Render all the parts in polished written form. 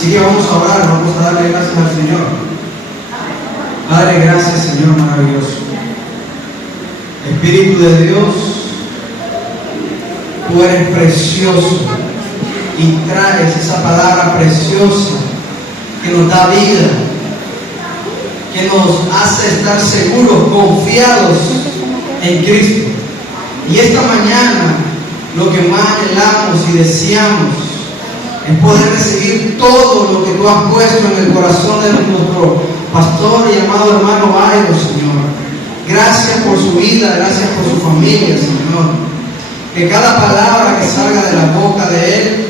Así que vamos a orar, vamos a darle gracias al Señor. Padre, gracias, Señor maravilloso. Espíritu de Dios, tú eres precioso y traes esa palabra preciosa que nos da vida, que nos hace estar seguros, confiados en Cristo. Y esta mañana lo que más anhelamos y deseamos es poder recibir todo lo que tú has puesto en el corazón de nuestro pastor y amado hermano Bairo, Señor. Gracias por su vida, gracias por su familia, Señor. Que cada palabra que salga de la boca de él,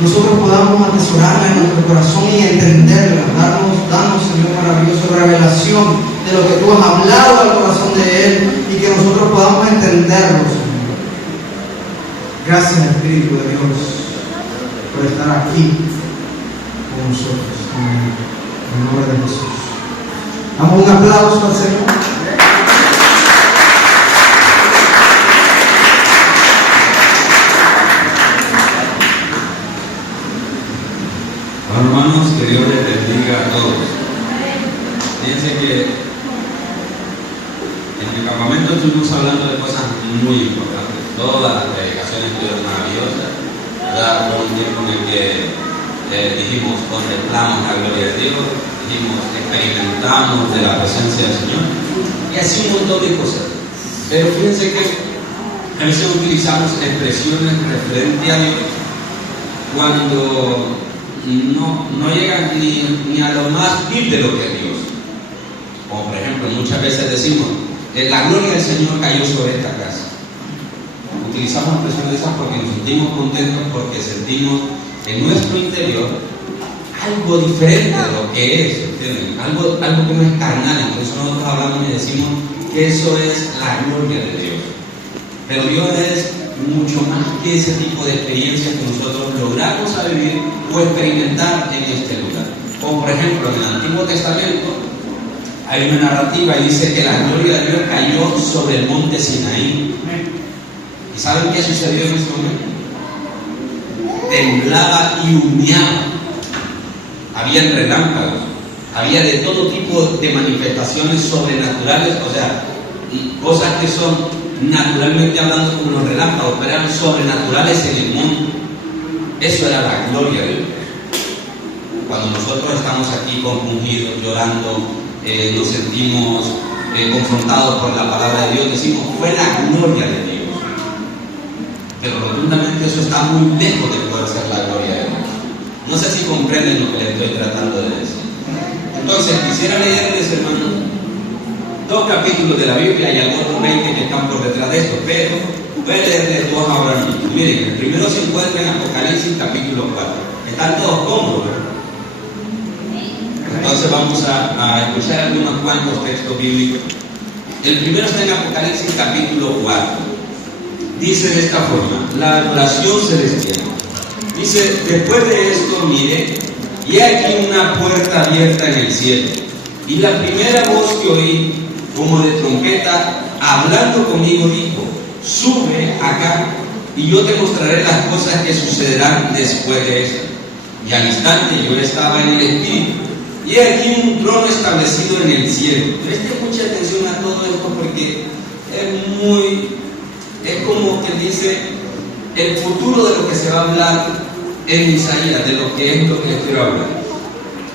nosotros podamos atesorarla en nuestro corazón y entenderla. Danos, Señor maravilloso, revelación de lo que tú has hablado al corazón de él y que nosotros podamos entenderlo, Señor. Gracias, Espíritu de Dios, por estar aquí con nosotros. En el nombre de Jesús. Damos un aplauso al Señor. Hermanos, que Dios les bendiga a todos. Fíjense que en el campamento estuvimos hablando de cosas muy importantes. Todas las predicaciones estuvieron maravillosas, ¿verdad? Fue un tiempo en el que dijimos, contemplamos la gloria de Dios, dijimos, experimentamos de la presencia del Señor, y así un montón de cosas. Pero fíjense que a veces utilizamos expresiones referentes a Dios cuando no llegan ni a lo más vil de lo que es Dios. Como por ejemplo, muchas veces decimos, la gloria del Señor cayó sobre esta casa. Utilizamos expresiones de esas porque nos sentimos contentos, porque sentimos en nuestro interior algo diferente de lo que es, ¿entienden? Algo que no es carnal. Entonces nosotros hablamos y decimos que eso es la gloria de Dios. Pero Dios es mucho más que ese tipo de experiencias que nosotros logramos a vivir o experimentar en este lugar. Como por ejemplo en el Antiguo Testamento hay una narrativa y dice que la gloria de Dios cayó sobre el monte Sinaí. ¿Y saben qué sucedió en ese momento? Temblaba y humeaba, había relámpagos, había de todo tipo de manifestaciones sobrenaturales, o sea, cosas que son naturalmente hablando como los relámpagos, pero eran sobrenaturales en el mundo. Eso era la gloria de Dios. Cuando nosotros estamos aquí compungidos, llorando, nos sentimos confrontados por la palabra de Dios, decimos, fue la gloria de Dios. Pero rotundamente eso está muy lejos de poder ser la gloria de Dios. No sé si comprenden lo que les estoy tratando de decir. Entonces, quisiera leerles, hermanos, 2 capítulos de la Biblia y algunos 20 que están por detrás de esto, pero voy a leerles 2 ahora mismo. Miren, el primero se encuentra en Apocalipsis capítulo 4. Están todos cómodos, ¿verdad? Entonces vamos a escuchar algunos cuantos textos bíblicos. El primero está en Apocalipsis capítulo 4. Dice de esta forma, la adoración celestial. Dice, después de esto miré, y aquí una puerta abierta en el cielo. Y la primera voz que oí, como de trompeta, hablando conmigo, dijo, sube acá, y yo te mostraré las cosas que sucederán después de esto. Y al instante yo estaba en el Espíritu, y aquí un trono establecido en el cielo. Presten mucha atención a todo esto porque es como que dice el futuro de lo que se va a hablar en Isaías, de lo que es lo que les quiero hablar.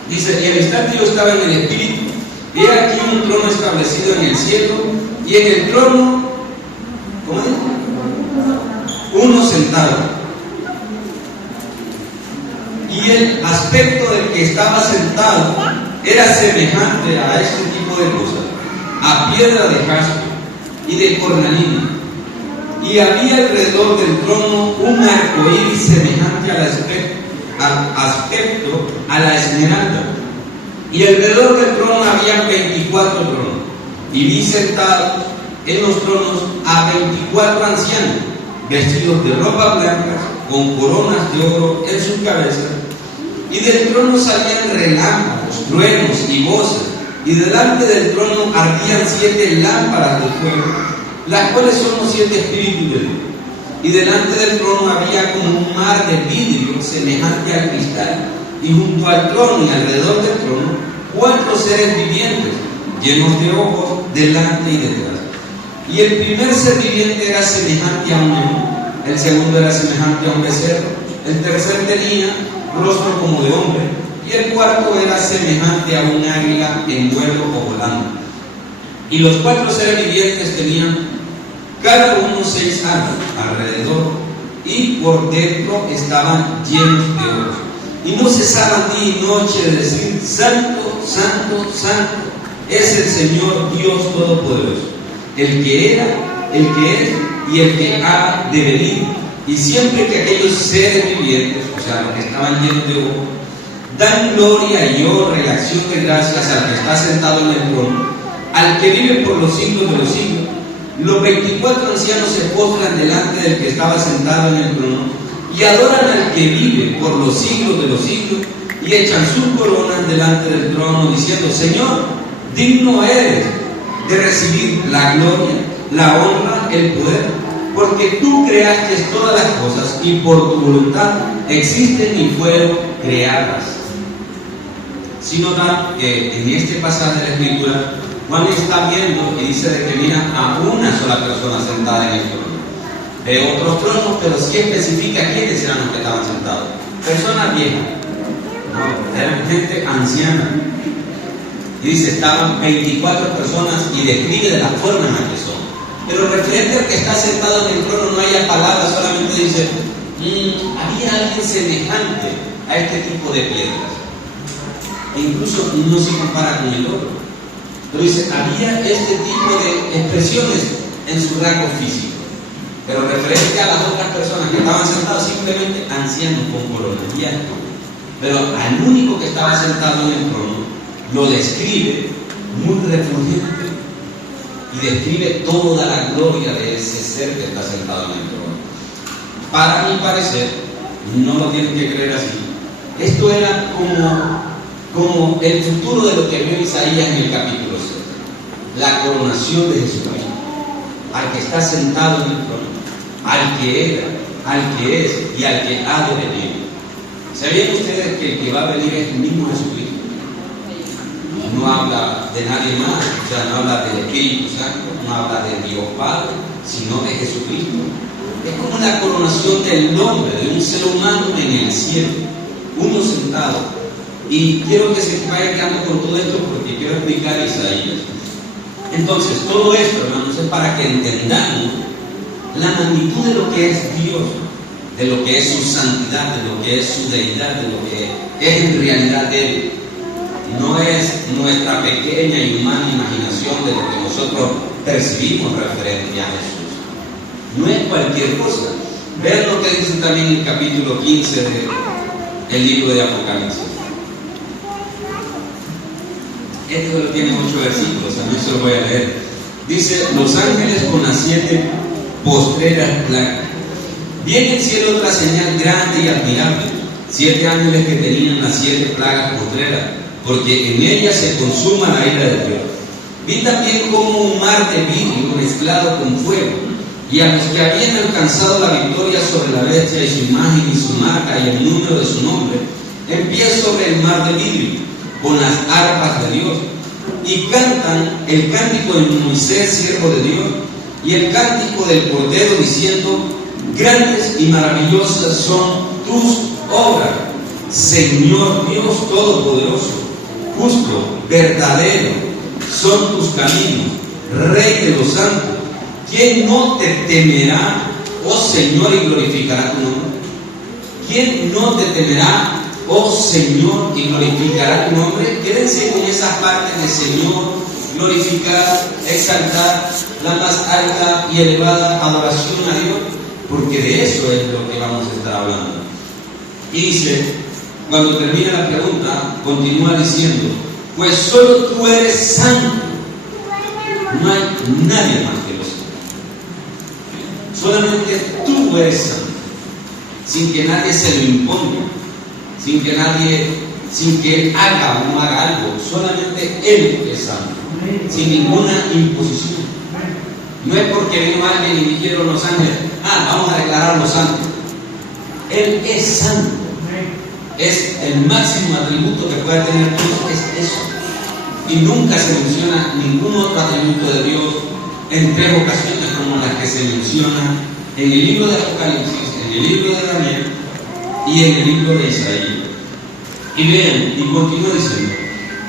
Dice, y al instante yo estaba en el Espíritu, y aquí un trono establecido en el cielo, y en el trono, ¿cómo es? Uno sentado. Y el aspecto del que estaba sentado era semejante a este tipo de cosas, a piedra de jaspe y de cornalina. Y había alrededor del trono un arcoíris semejante al aspecto a la esmeralda. Y alrededor del trono había 24 tronos. Y vi sentados en los tronos a 24 ancianos, vestidos de ropa blanca, con coronas de oro en sus cabezas. Y del trono salían relámpagos, truenos y voces. Y delante del trono ardían 7 lámparas de fuego, las cuales son los 7 espíritus de Dios. Y delante del trono había como un mar de vidrio semejante al cristal, y junto al trono y alrededor del trono, 4 seres vivientes, llenos de ojos, delante y detrás. Y el primer ser viviente era semejante a un león, el segundo era semejante a un becerro, el tercer tenía rostro como de hombre, y el cuarto era semejante a un águila en vuelo o volando. Y los 4 seres vivientes tenían cada uno 6 alas alrededor, y por dentro estaban llenos de oro. Y no cesaban día y noche de decir: Santo, Santo, Santo es el Señor Dios Todopoderoso, el que era, el que es y el que ha de venir. Y siempre que aquellos seres vivientes, o sea, los que estaban llenos de oro, dan gloria y honra y acción de gracias al que está sentado en el trono, al que vive por los siglos de los siglos, los 24 ancianos se postran delante del que estaba sentado en el trono y adoran al que vive por los siglos de los siglos, y echan sus coronas delante del trono diciendo: Señor, digno eres de recibir la gloria, la honra, el poder, porque tú creaste todas las cosas y por tu voluntad existen y fueron creadas. Si notan que en este pasaje de la Escritura, Juan está viendo y dice de que mira a una sola persona sentada en el trono. Ve otros tronos, pero sí especifica quiénes eran los que estaban sentados. Personas viejas, no, eran gente anciana. Y dice, estaban 24 personas y describe de la forma en la que son. Pero referente al que está sentado en el trono no hay palabras, solamente dice, había alguien semejante a este tipo de piedras. E incluso no se compara con el oro. Pero dice, había este tipo de expresiones en su rango físico. Pero referente a las otras personas que estaban sentados, simplemente ancianos con corona, pero al único que estaba sentado en el trono, lo describe muy refulgente y describe toda la gloria de ese ser que está sentado en el trono. Para mi parecer, no lo tienen que creer así, esto era como el futuro de lo que vio Isaías en el capítulo 6, la coronación de Jesucristo, al que está sentado en el trono, al que era, al que es y al que ha de venir. ¿Sabían ustedes que el que va a venir es el mismo Jesucristo? No habla de nadie más, o sea, no habla del Espíritu Santo, no habla de Dios Padre, sino de Jesucristo. Es como la coronación del hombre, de un ser humano en el cielo, uno sentado. Y quiero que se vaya quedando con todo esto porque quiero explicar Isaías. Entonces, todo esto, hermanos, es para que entendamos la magnitud de lo que es Dios, de lo que es su santidad, de lo que es su deidad, de lo que es en realidad Él. No es nuestra pequeña y humana imaginación de lo que nosotros percibimos referente a Jesús. No es cualquier cosa. Vean lo que dice también el capítulo 15 del libro de Apocalipsis. Este solo tiene 8 versículos, a mí se lo voy a leer. Dice, los ángeles con las 7 postreras plagas. Vi en el cielo otra señal grande y admirable, 7 ángeles que tenían las 7 plagas postreras, porque en ellas se consuma la ira de Dios. Vi también como un mar de vidrio mezclado con fuego, y a los que habían alcanzado la victoria sobre la bestia y su imagen y su marca y el número de su nombre, en pie sobre el mar de vidrio, con las arpas de Dios, y cantan el cántico de Moisés, siervo de Dios, y el cántico del Cordero, diciendo, grandes y maravillosas son tus obras, Señor Dios Todopoderoso, justo, verdadero, son tus caminos, Rey de los santos. ¿Quién no te temerá, oh Señor, y glorificará tu nombre? ¿Quién no te temerá, oh Señor, y glorificará tu nombre? Quédense con esas partes de Señor, glorificar, exaltar, la más alta y elevada adoración a Dios, porque de eso es lo que vamos a estar hablando. Y dice, cuando termina la pregunta, continúa diciendo, pues solo tú eres santo, no hay nadie más que lo sea. Solamente tú eres santo, sin que nadie se lo imponga, sin que Él haga o no haga algo, solamente Él es santo, sin ninguna imposición. No es porque vino alguien y dijeron los ángeles, vamos a declararlo santo. Él es santo. Es el máximo atributo que puede tener Dios, es eso. Y nunca se menciona ningún otro atributo de Dios en 3 ocasiones como las que se menciona en el libro de Apocalipsis, en el libro de Daniel y en el libro de Isaías. Y vean, y continúa diciendo: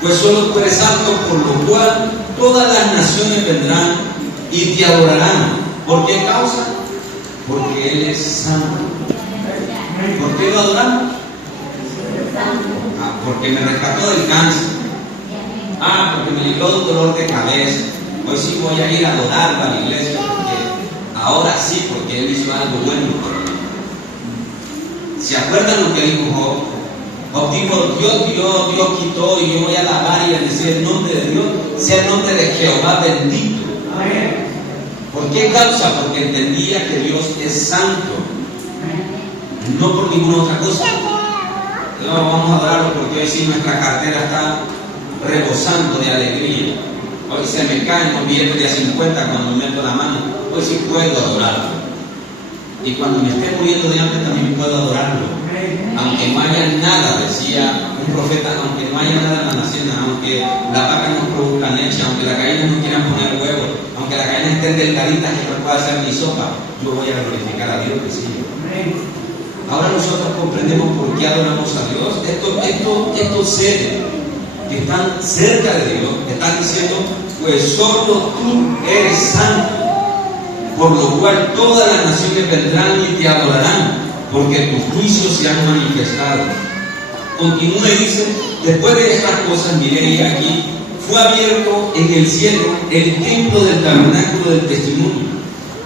pues solo tú eres santo, por lo cual todas las naciones vendrán y te adorarán. ¿Por qué causa? Porque Él es santo. ¿Por qué lo adoramos? Porque me rescató del cáncer. Porque me libró de un dolor de cabeza. Hoy sí voy a ir a adorarlo a la iglesia, porque ahora sí, porque Él hizo algo bueno por mí. ¿Se acuerdan lo que dijo Job? Job dijo: Dios quitó, y yo voy a alabar y a decir el nombre de Dios, sea el nombre de Jehová bendito. ¿Por qué causa? Porque entendía que Dios es santo, no por ninguna otra cosa. No, vamos a adorarlo porque hoy sí nuestra cartera está rebosando de alegría. Hoy se me caen los billetes de a 50 cuando meto la mano. Hoy sí puedo adorarlo. Y cuando me esté muriendo de hambre también puedo adorarlo. Aunque no haya nada, decía un profeta, aunque no haya nada en la nación, aunque la vaca no produzca leche, aunque las gallinas no quieran poner huevos, aunque las gallinas estén delgaditas que no pueda hacer ni sopa, yo voy a glorificar a Dios que sí. Ahora nosotros comprendemos por qué adoramos a Dios. Estos seres que están cerca de Dios están diciendo: pues solo tú eres santo, por lo cual todas las naciones vendrán y te adorarán, porque tus juicios se han manifestado. Continúa y dice: después de estas cosas miré, y aquí fue abierto en el cielo el templo del tabernáculo del testimonio.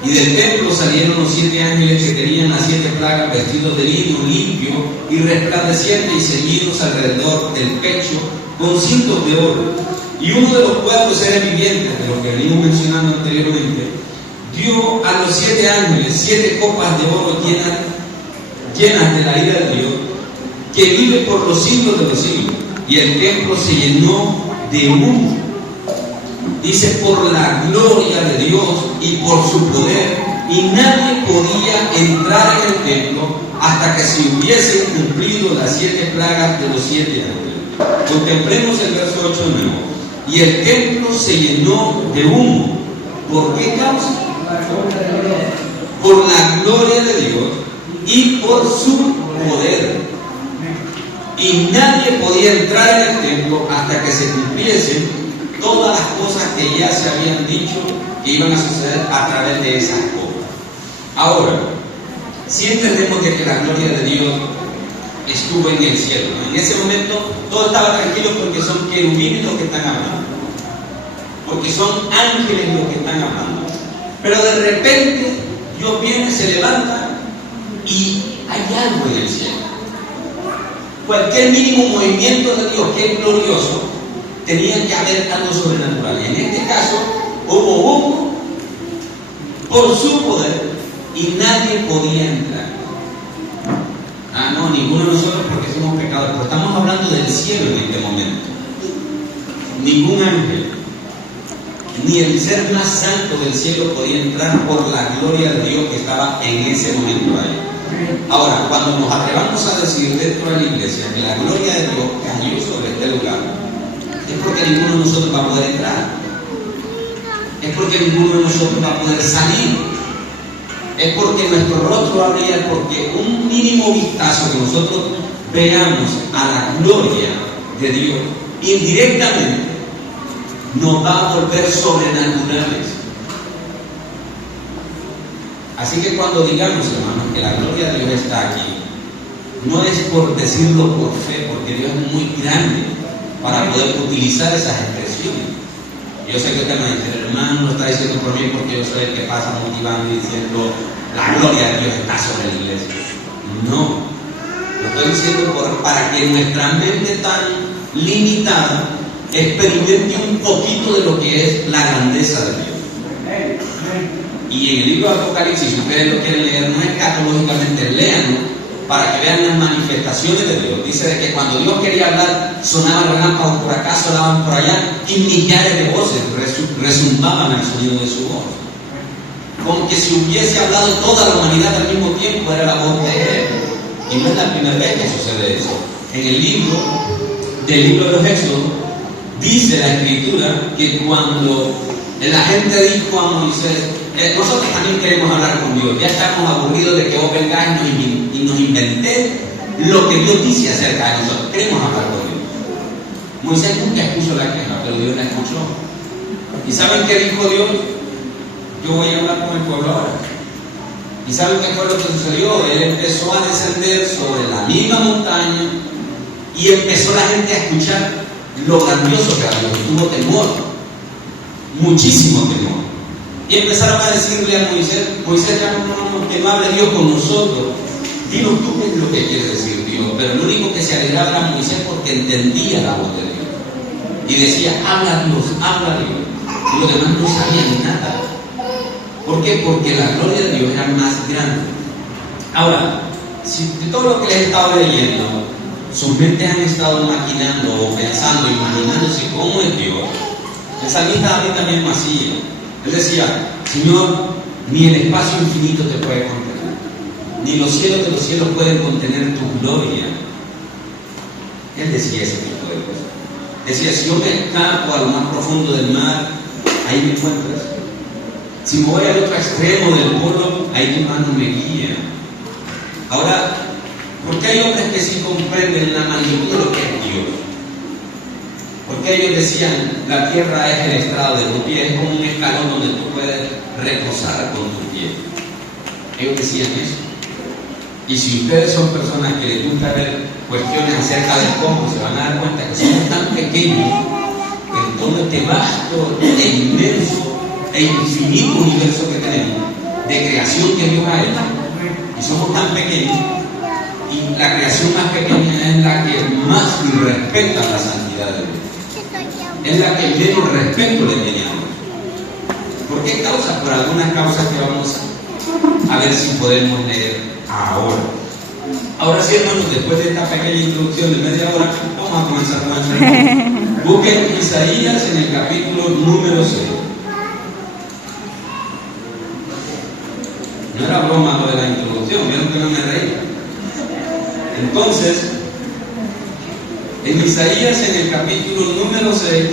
Y del templo salieron los 7 ángeles que tenían las 7 plagas, vestidos de lino limpio y resplandeciente, y ceñidos alrededor del pecho con cintos de oro. Y uno de los 4 seres vivientes, de los que venimos mencionando anteriormente, dio a los 7 ángeles 7 copas de oro llenas de la ira de Dios, que vive por los siglos de los siglos. Y el templo se llenó de humo. Dice: por la gloria de Dios y por su poder, y nadie podía entrar en el templo hasta que se hubiesen cumplido las 7 plagas de los 7 ángeles. Contemplemos el verso 8 de nuevo. Y el templo se llenó de humo. ¿Por qué causa? Por la gloria de Dios y por su poder. Y nadie podía entrar en el templo hasta que se cumpliesen todas las cosas que ya se habían dicho que iban a suceder a través de esas copas. Ahora, si entendemos de que la gloria de Dios estuvo en el cielo, ¿no? En ese momento todo estaba tranquilo porque son querubines los que están hablando, porque son ángeles los que están hablando. Pero de repente Dios viene, se levanta y hay algo en el cielo. Cualquier mínimo movimiento de Dios que es glorioso, tenía que haber algo sobrenatural. Y en este caso hubo humo por su poder y nadie podía entrar. No, ninguno de nosotros, porque somos pecadores, pero estamos hablando del cielo en este momento. Ningún ángel, ni el ser más santo del cielo podía entrar por la gloria de Dios que estaba en ese momento ahí. Ahora, cuando nos atrevamos a decir dentro de la iglesia que la gloria de Dios cayó sobre este lugar, es porque ninguno de nosotros va a poder entrar, es porque ninguno de nosotros va a poder salir, es porque nuestro rostro va a brillar, porque un mínimo vistazo que nosotros veamos a la gloria de Dios indirectamente nos va a volver sobrenaturales. Así que cuando digamos, hermanos, que la gloria de Dios está aquí, no es por decirlo por fe, porque Dios es muy grande para poder utilizar esas expresiones. Yo sé que usted me dice: hermano, lo está diciendo por mí porque yo soy el que pasa motivando y diciendo la gloria de Dios está sobre la iglesia. No, lo estoy diciendo para que nuestra mente tan limitada experimente un poquito de lo que es la grandeza de Dios. Y en el libro de Apocalipsis, si ustedes lo quieren leer, no escatológicamente, léanlo para que vean las manifestaciones de Dios. Dice de que cuando Dios quería hablar, sonaban relámpagos por acá, sonaban por allá, y millares de voces resumbaban al sonido de su voz. Como que si hubiese hablado toda la humanidad al mismo tiempo, era la voz de Él. Y no es la primera vez que sucede eso. en el libro de los Éxodos, dice la Escritura que cuando la gente dijo a Moisés, nosotros también queremos hablar con Dios, ya estamos aburridos de que vos vengáis y nos inventéis lo que Dios dice acerca de nosotros, queremos hablar con Dios. Moisés nunca expuso la queja, pero Dios la escuchó. ¿Y saben qué dijo Dios? Yo voy a hablar con el pueblo ahora. ¿Y saben qué fue lo que sucedió? Él empezó a descender sobre la misma montaña y empezó la gente a escuchar lo grandioso que era Dios. Tuvo temor, muchísimo temor. Y empezaron a decirle a Moisés, Moisés, que no hable Dios con nosotros. Dinos tú qué es lo que quiere decir Dios. Pero el único que se alegraba era Moisés porque entendía la voz de Dios. Y decía, habla Dios, habla Dios. Y los demás no sabían nada. ¿Por qué? Porque la gloria de Dios era más grande. Ahora, si de todo lo que les he estado leyendo, sus mentes han estado maquinando o pensando, imaginándose cómo es Dios, el salmista David también lo hacía. Él decía, Señor, ni el espacio infinito te puede contener, ni los cielos de los cielos pueden contener tu gloria. Él decía ese tipo de cosas. Decía, si yo me escapo a lo más profundo del mar, ahí me encuentras. Si me voy al otro extremo del polo, ahí tu mano me guía. Ahora, ¿por qué hay hombres que sí comprenden la magnitud de lo que es Dios? Porque ellos decían, la tierra es el estrado de tu pie, es como un escalón donde tú puedes reposar con tu pie. Ellos decían eso. Y si ustedes son personas que les gusta ver cuestiones acerca del cosmos, se van a dar cuenta que somos tan pequeños en todo este vasto e inmenso e infinito universo que tenemos, de creación que Dios ha hecho. Y somos tan pequeños, y la creación más pequeña es la que más respeta la santidad de Dios. Es la que menos respeto le tiene a Dios. ¿Por qué causa? Por algunas causas que vamos a ver si podemos leer ahora. Ahora sí, hermanos, después de esta pequeña introducción de media hora, vamos a comenzar con el sermón. Busquen Isaías en el capítulo número 6. No era broma lo de la introducción, vieron que no me reí. Entonces, en Isaías en el capítulo número 6,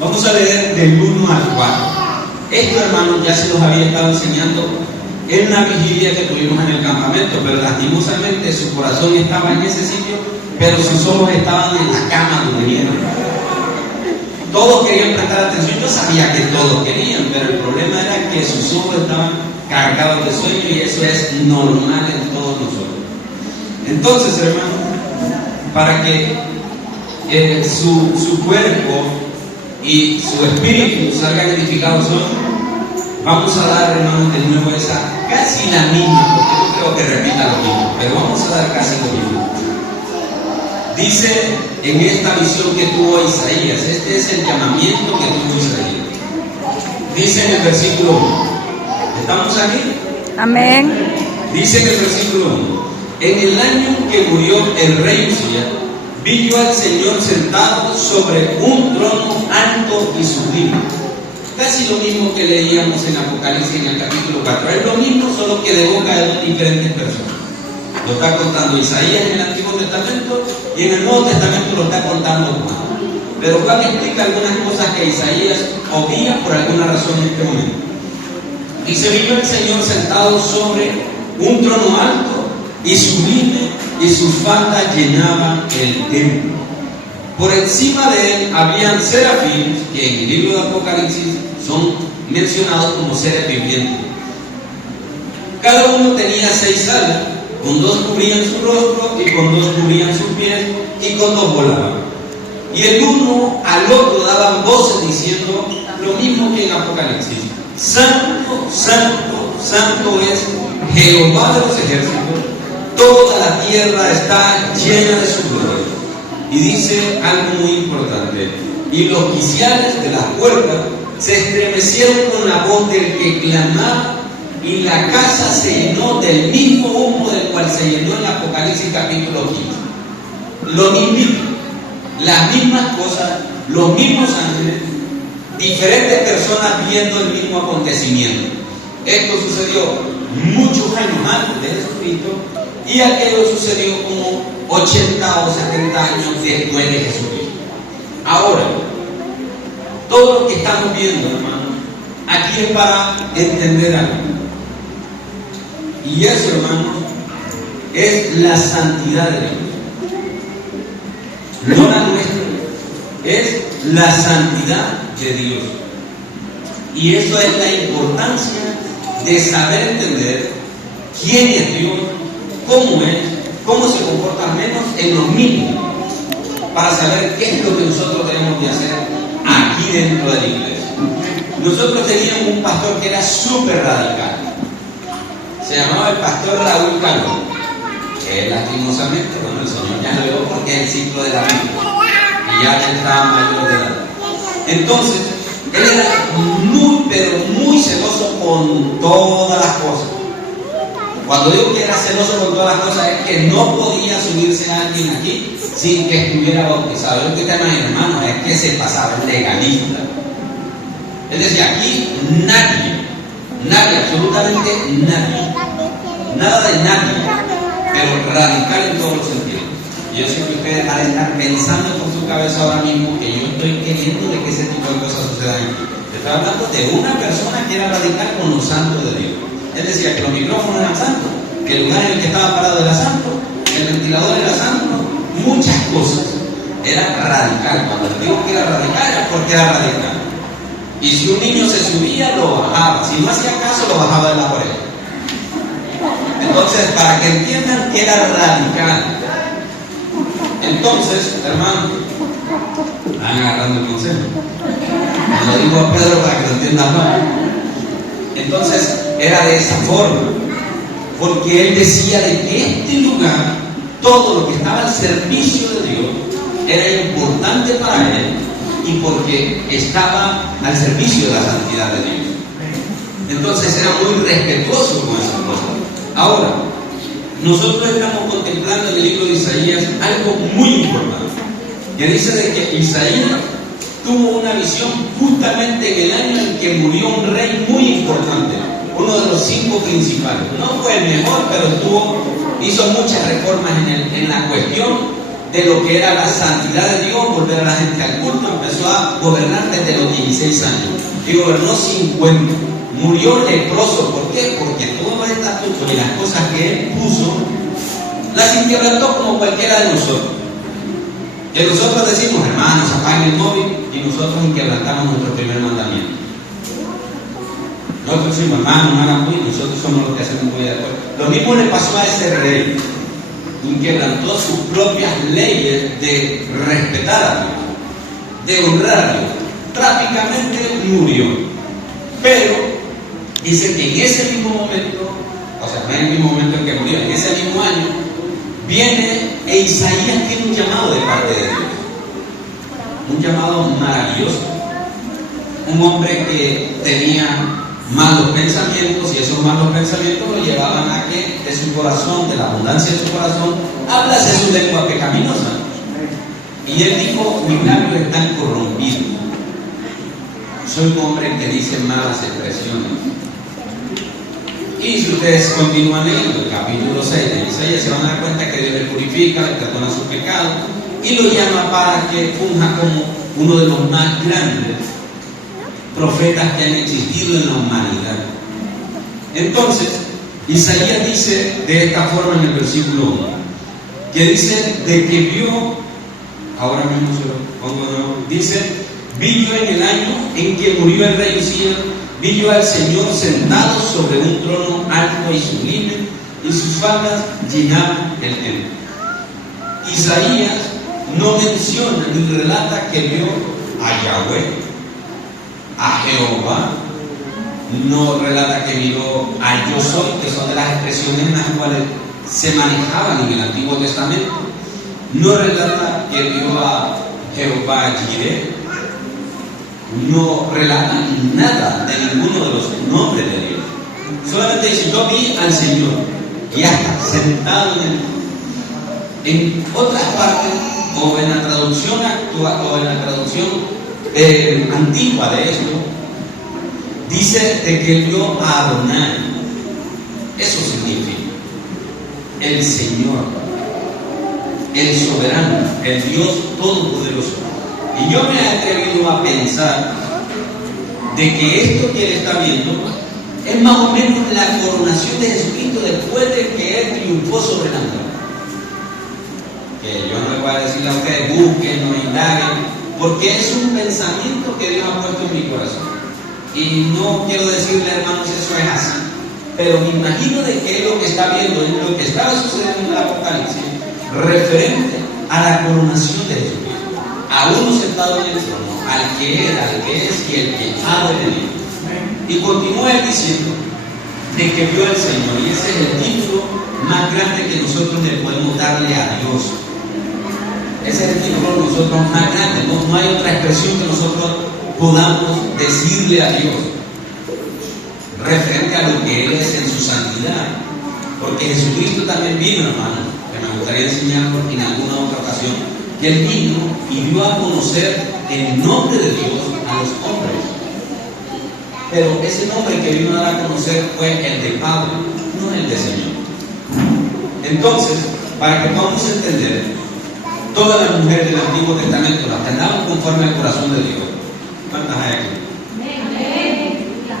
vamos a leer del 1 al 4. Esto, hermanos, ya se los había estado enseñando en la vigilia que tuvimos en el campamento, pero lastimosamente su corazón estaba en ese sitio, pero sus ojos estaban en la cama donde vieron. Todos querían prestar atención, yo sabía que todos querían, pero el problema era que sus ojos estaban cargados de sueño y eso es normal en todos nosotros. Entonces, hermano, para que su cuerpo y su espíritu salgan edificados hoy, vamos a dar, hermanos, de nuevo esa casi la misma, porque no creo que repita lo mismo, pero vamos a dar casi lo mismo. Dice en esta visión que tuvo Isaías, este es el llamamiento que tuvo Isaías. Dice en el versículo 1, ¿estamos aquí? Amén. Dice en el versículo 1, en el año que murió el rey Usías, vi yo al Señor sentado sobre un trono alto y sublime. Casi lo mismo que leíamos en Apocalipsis en el capítulo 4. Es lo mismo, solo que de boca de dos diferentes personas. Lo está contando Isaías en el Antiguo Testamento y en el Nuevo Testamento lo está contando Juan. Pero Juan explica algunas cosas que Isaías obvia por alguna razón en este momento. Dice, vi yo al Señor sentado sobre un trono alto y sublime, y sus faldas llenaban el templo. Por encima de él habían serafines, que en el libro de Apocalipsis son mencionados como seres vivientes. Cada uno tenía 6 alas, con 2 cubrían su rostro, y con 2 cubrían sus pies, y con 2 volaban. Y el uno al otro daban voces diciendo lo mismo que en Apocalipsis: Santo, Santo, Santo es Jehová de los ejércitos, toda la tierra está llena de su gloria. Y dice algo muy importante: y los quiciales de las puertas se estremecieron con la voz del que clamaba, y la casa se llenó del mismo humo del cual se llenó en Apocalipsis capítulo 15. Lo mismo, las mismas cosas, los mismos ángeles, diferentes personas viendo el mismo acontecimiento. Esto sucedió muchos años antes de Jesucristo, y aquello sucedió como 80 o 70 años después de Jesucristo. Ahora, todo lo que estamos viendo, hermano, aquí es para entender algo. Y eso, hermano, es la santidad de Dios. No la nuestra, es la santidad de Dios. Y eso es la importancia de saber entender quién es Dios, cómo se comporta, al menos en lo mínimo, para saber qué es lo que nosotros tenemos que hacer aquí dentro de la iglesia. Nosotros teníamos un pastor que era súper radical. Se llamaba el pastor Raúl Calvo, que lastimosamente, bueno, el Señor ya lo vio porque es el ciclo de la vida y ya estaba mayor de edad. Entonces, él era muy, pero muy celoso con todas las cosas. Cuando digo que era celoso con todas las cosas, es que no podía subirse a alguien aquí sin que estuviera bautizado. Yo que tengo mis hermanos, es que se pasaba el legalista. Es decir, aquí nadie, absolutamente nadie, nada de nadie, pero radical en todos los sentidos. Yo sé que ustedes van a estar pensando con su cabeza ahora mismo que yo estoy queriendo de que ese tipo de cosas sucedan aquí. Estoy hablando de una persona que era radical con los santos de Dios. Él decía que los micrófonos eran santos, que el lugar en el que estaba parado era santo, que el ventilador era santo, muchas cosas. Era radical. Cuando digo que era radical, era porque era radical. Y si un niño se subía, lo bajaba. Si no hacía caso, lo bajaba de la oreja. Entonces, para que entiendan que era radical. Entonces, hermano, van agarrando el consejo. Lo digo a Pedro para que lo entiendan mal. Entonces, era de esa forma. Porque él decía de que este lugar, todo lo que estaba al servicio de Dios, era importante para él. Y porque estaba al servicio de la santidad de Dios. Entonces era muy respetuoso con esas cosas. Ahora, nosotros estamos contemplando en el libro de Isaías algo muy importante, que dice de que Isaías tuvo una visión justamente en el año en que murió un rey muy importante, uno de los 5 principales. No fue el mejor, pero hizo muchas reformas en la cuestión de lo que era la santidad de Dios, volver a la gente al culto. Empezó a gobernar desde los 16 años y gobernó 50. Murió leproso. ¿Por qué? Porque todos los estatutos y las cosas que él puso las inquebrantó como cualquiera de nosotros. Que nosotros decimos, hermanos, apaguen el móvil, y nosotros inquebrantamos nuestro primer mandamiento. Nosotros decimos, hermanos, no hagan muy, nosotros somos los que hacemos muy de acuerdo. Lo mismo le pasó a ese rey. Inquebrantó sus propias leyes de respetar a Dios, de honrar a Dios. Trágicamente murió. Pero dice que en ese mismo momento, o sea, no en el mismo momento en que murió, en ese mismo año, viene e Isaías tiene un llamado de parte de Dios. Un llamado maravilloso. Un hombre que tenía malos pensamientos, y esos malos pensamientos lo llevaban a que de su corazón, de la abundancia de su corazón, hablase su lengua pecaminosa. Y él dijo, mis labios están corrompidos. Soy un hombre que dice malas expresiones. Y si ustedes continúan leyendo el capítulo 6 de Isaías, se van a dar cuenta que Dios le purifica, le perdona sus pecados y lo llama para que funja como uno de los más grandes profetas que han existido en la humanidad. Entonces, Isaías dice de esta forma en el versículo 1, que dice de que vio, ahora mismo se lo pongo de nuevo, dice, vi yo en el año en que murió el rey Usías, vi yo al Señor sentado sobre un trono alto y sublime, y sus faldas llenaban el templo. Isaías no menciona ni relata que vio a Yahweh, a Jehová, no relata que vio a yo soy, que son de las expresiones en las cuales se manejaban en el Antiguo Testamento. No relata que vio a Jehová Jireh, no relata nada de ninguno de los nombres de Dios. Solamente dice, yo vi al Señor, y hasta sentado en otras partes, o en la traducción actual, o en la traducción antigua de esto, dice de que vio a Adonai. Eso significa el Señor, el soberano, el Dios todopoderoso. Y yo me he atrevido a pensar de que esto que él está viendo es más o menos la coronación de Jesucristo después de que él triunfó sobre la muerte. Que yo no les voy a decir a ustedes, busquen, no indaguen, porque es un pensamiento que Dios ha puesto en mi corazón. Y no quiero decirle, hermanos, eso es así, pero me imagino de que lo que está viendo es lo que estaba sucediendo en el Apocalipsis referente a la coronación de Jesucristo, a uno sentado en el trono, al que era, al que es y el que ha de venir. Y continúa él diciendo de que vio al Señor, y ese es el título más grande que nosotros le podemos darle a Dios. Ese es el título nosotros más grande, no hay otra expresión que nosotros podamos decirle a Dios referente a lo que Él es en su santidad. Porque Jesucristo también vino, hermano, que me gustaría enseñarlo en alguna otra ocasión, que Él vino y dio a conocer el nombre de Dios a los hombres. Pero ese nombre que vino a dar a conocer fue el de Padre, no el de Señor. Entonces, para que podamos entender, todas las mujeres del Antiguo Testamento, las que andaban conforme al corazón de Dios, ¿cuántas hay aquí?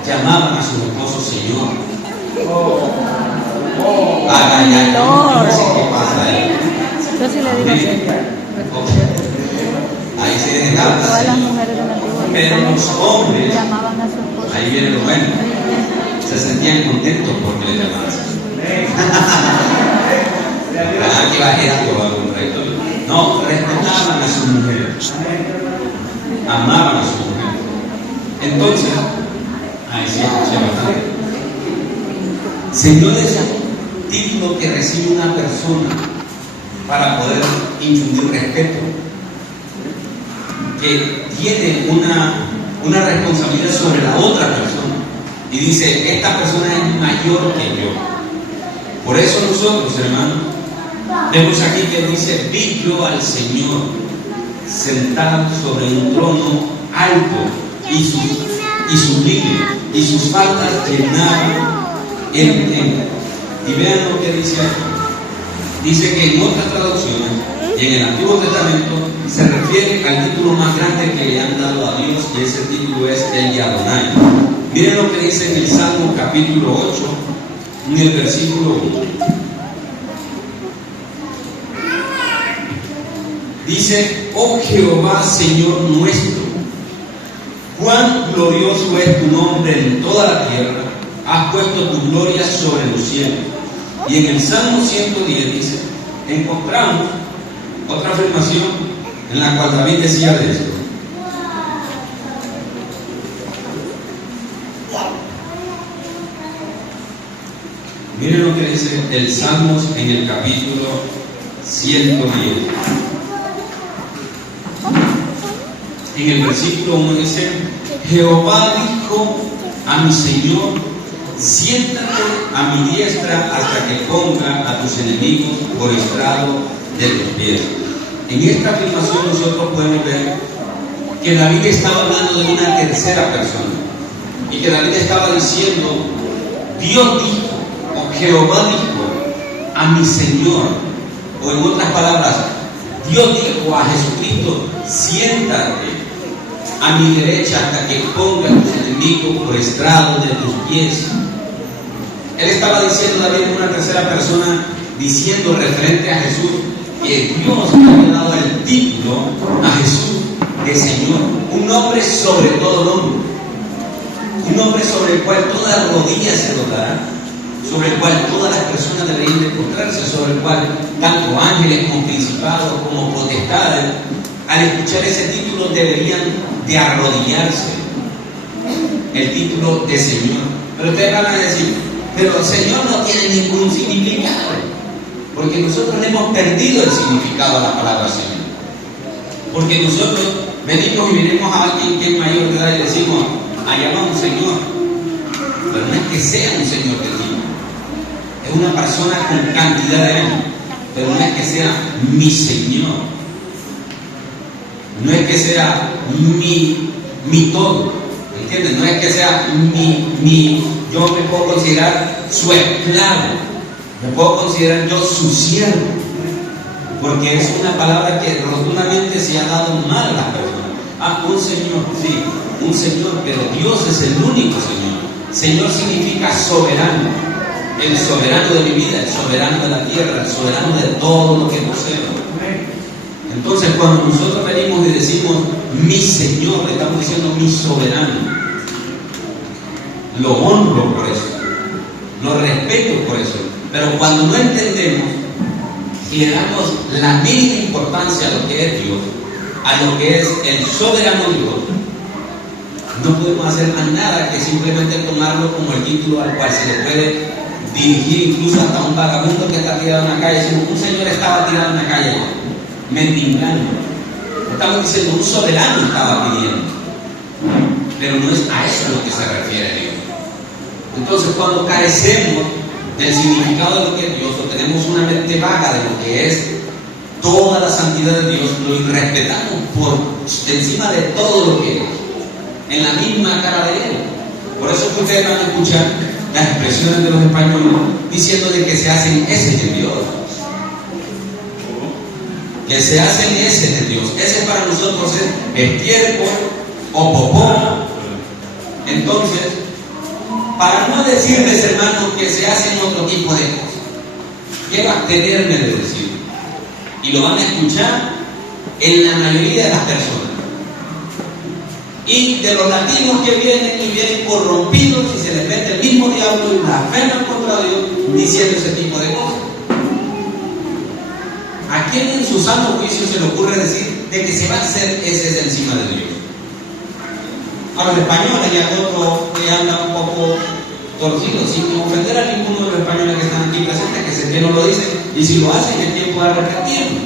Llamaban a sus esposos Señor. Ay, no sé qué pasa ahí. Yo sí le digo Señor. Ahí se dejaban. Todas las mujeres del Antiguo Pero los hombres, llamaban a su esposo. ahí viene lo bueno, se sentían contentos porque le llamaban. Que bajé no, respetaban a sus mujeres, amaban a sus mujeres. Entonces, ahí sí escuché bastante. Señor es el título que recibe una persona para poder infundir respeto, que tiene una responsabilidad sobre la otra persona y dice, esta persona es mayor que yo. Por eso nosotros, hermanos, vemos aquí que dice, vi yo al Señor sentado sobre un trono alto y sublime, y sus faldas llenaban el templo. Y vean lo que dice aquí. Dice que en otras traducciones y en el Antiguo Testamento se refiere al título más grande que le han dado a Dios, y ese título es el de Adonai. Miren lo que dice en el Salmo capítulo 8, en el versículo 1. Dice, oh Jehová, Señor nuestro, cuán glorioso es tu nombre en toda la tierra, has puesto tu gloria sobre los cielos. Y en el Salmo 110 dice, encontramos otra afirmación en la cual David decía de esto. Miren lo que dice el Salmos en el capítulo 110. En el versículo 1 dice, Jehová dijo a mi Señor, siéntate a mi diestra hasta que ponga a tus enemigos por estrado de tus pies. En esta afirmación nosotros podemos ver que David estaba hablando de una tercera persona, y que David estaba diciendo, Dios dijo, o Jehová dijo a mi Señor, o en otras palabras, Dios dijo a Jesucristo, siéntate a mi derecha hasta que ponga a tus enemigos por estrado de tus pies. Él estaba diciendo, David, en una tercera persona, diciendo referente a Jesús, que Dios le había dado el título a Jesús de Señor, un nombre sobre todo nombre, un nombre sobre el cual toda rodilla se doblará, sobre el cual todas las personas deberían de postrarse, sobre el cual tanto ángeles como principados como potestades, al escuchar ese título deberían de arrodillarse, el título de Señor. Pero ustedes van a decir, pero el Señor no tiene ningún significado, porque nosotros hemos perdido el significado de la palabra Señor. Porque nosotros venimos y miremos a alguien que es mayor de edad y decimos, allá va un Señor, pero no es que sea un Señor de ti, es una persona con cantidad de años, pero no es que sea mi Señor, no es que sea mi todo, ¿entiendes? No es que sea yo me puedo considerar su esclavo, me puedo considerar yo su siervo, porque es una palabra que rotundamente se ha dado mal a las personas. Ah, un Señor, sí, un Señor, pero Dios es el único Señor. Señor significa soberano, el soberano de mi vida, el soberano de la tierra, el soberano de todo lo que poseo. Entonces, cuando nosotros venimos y decimos mi Señor, le estamos diciendo mi soberano. Lo honro por eso, lo respeto por eso. Pero cuando no entendemos y le damos la mínima importancia a lo que es Dios, a lo que es el soberano Dios, no podemos hacer más nada que simplemente tomarlo como el título al cual se le puede dirigir incluso hasta un vagabundo que está tirado en la calle. Decimos, un señor estaba tirado en la calle, mendigando. Estamos diciendo, un soberano estaba pidiendo. Pero no es a eso a lo que se refiere Dios. Entonces, cuando carecemos del significado de lo que es Dios, o tenemos una mente vaga de lo que es toda la santidad de Dios, lo irrespetamos por encima de todo lo que es, en la misma cara de Él. Por eso que ustedes van a escuchar las expresiones de los españoles diciendo de que se hacen ese de Dios. Que se hacen ese de Dios. Ese para nosotros es estiércol o popó. Entonces, para no decirles, hermanos, que se hacen otro tipo de cosas, quiero abstenerme de decir, y lo van a escuchar en la mayoría de las personas. Y de los latinos que vienen corrompidos y se les mete el mismo diablo y blasfeman contra Dios diciendo ese tipo de cosas. ¿A quién en su sano juicio se le ocurre decir de que se va a hacer ese encima de Dios? A los españoles y a otros que andan un poco torcidos, sin ofender a ninguno de los españoles que están aquí presentes, que sé que no lo dicen, y si lo hacen es tiempo de repetirlo.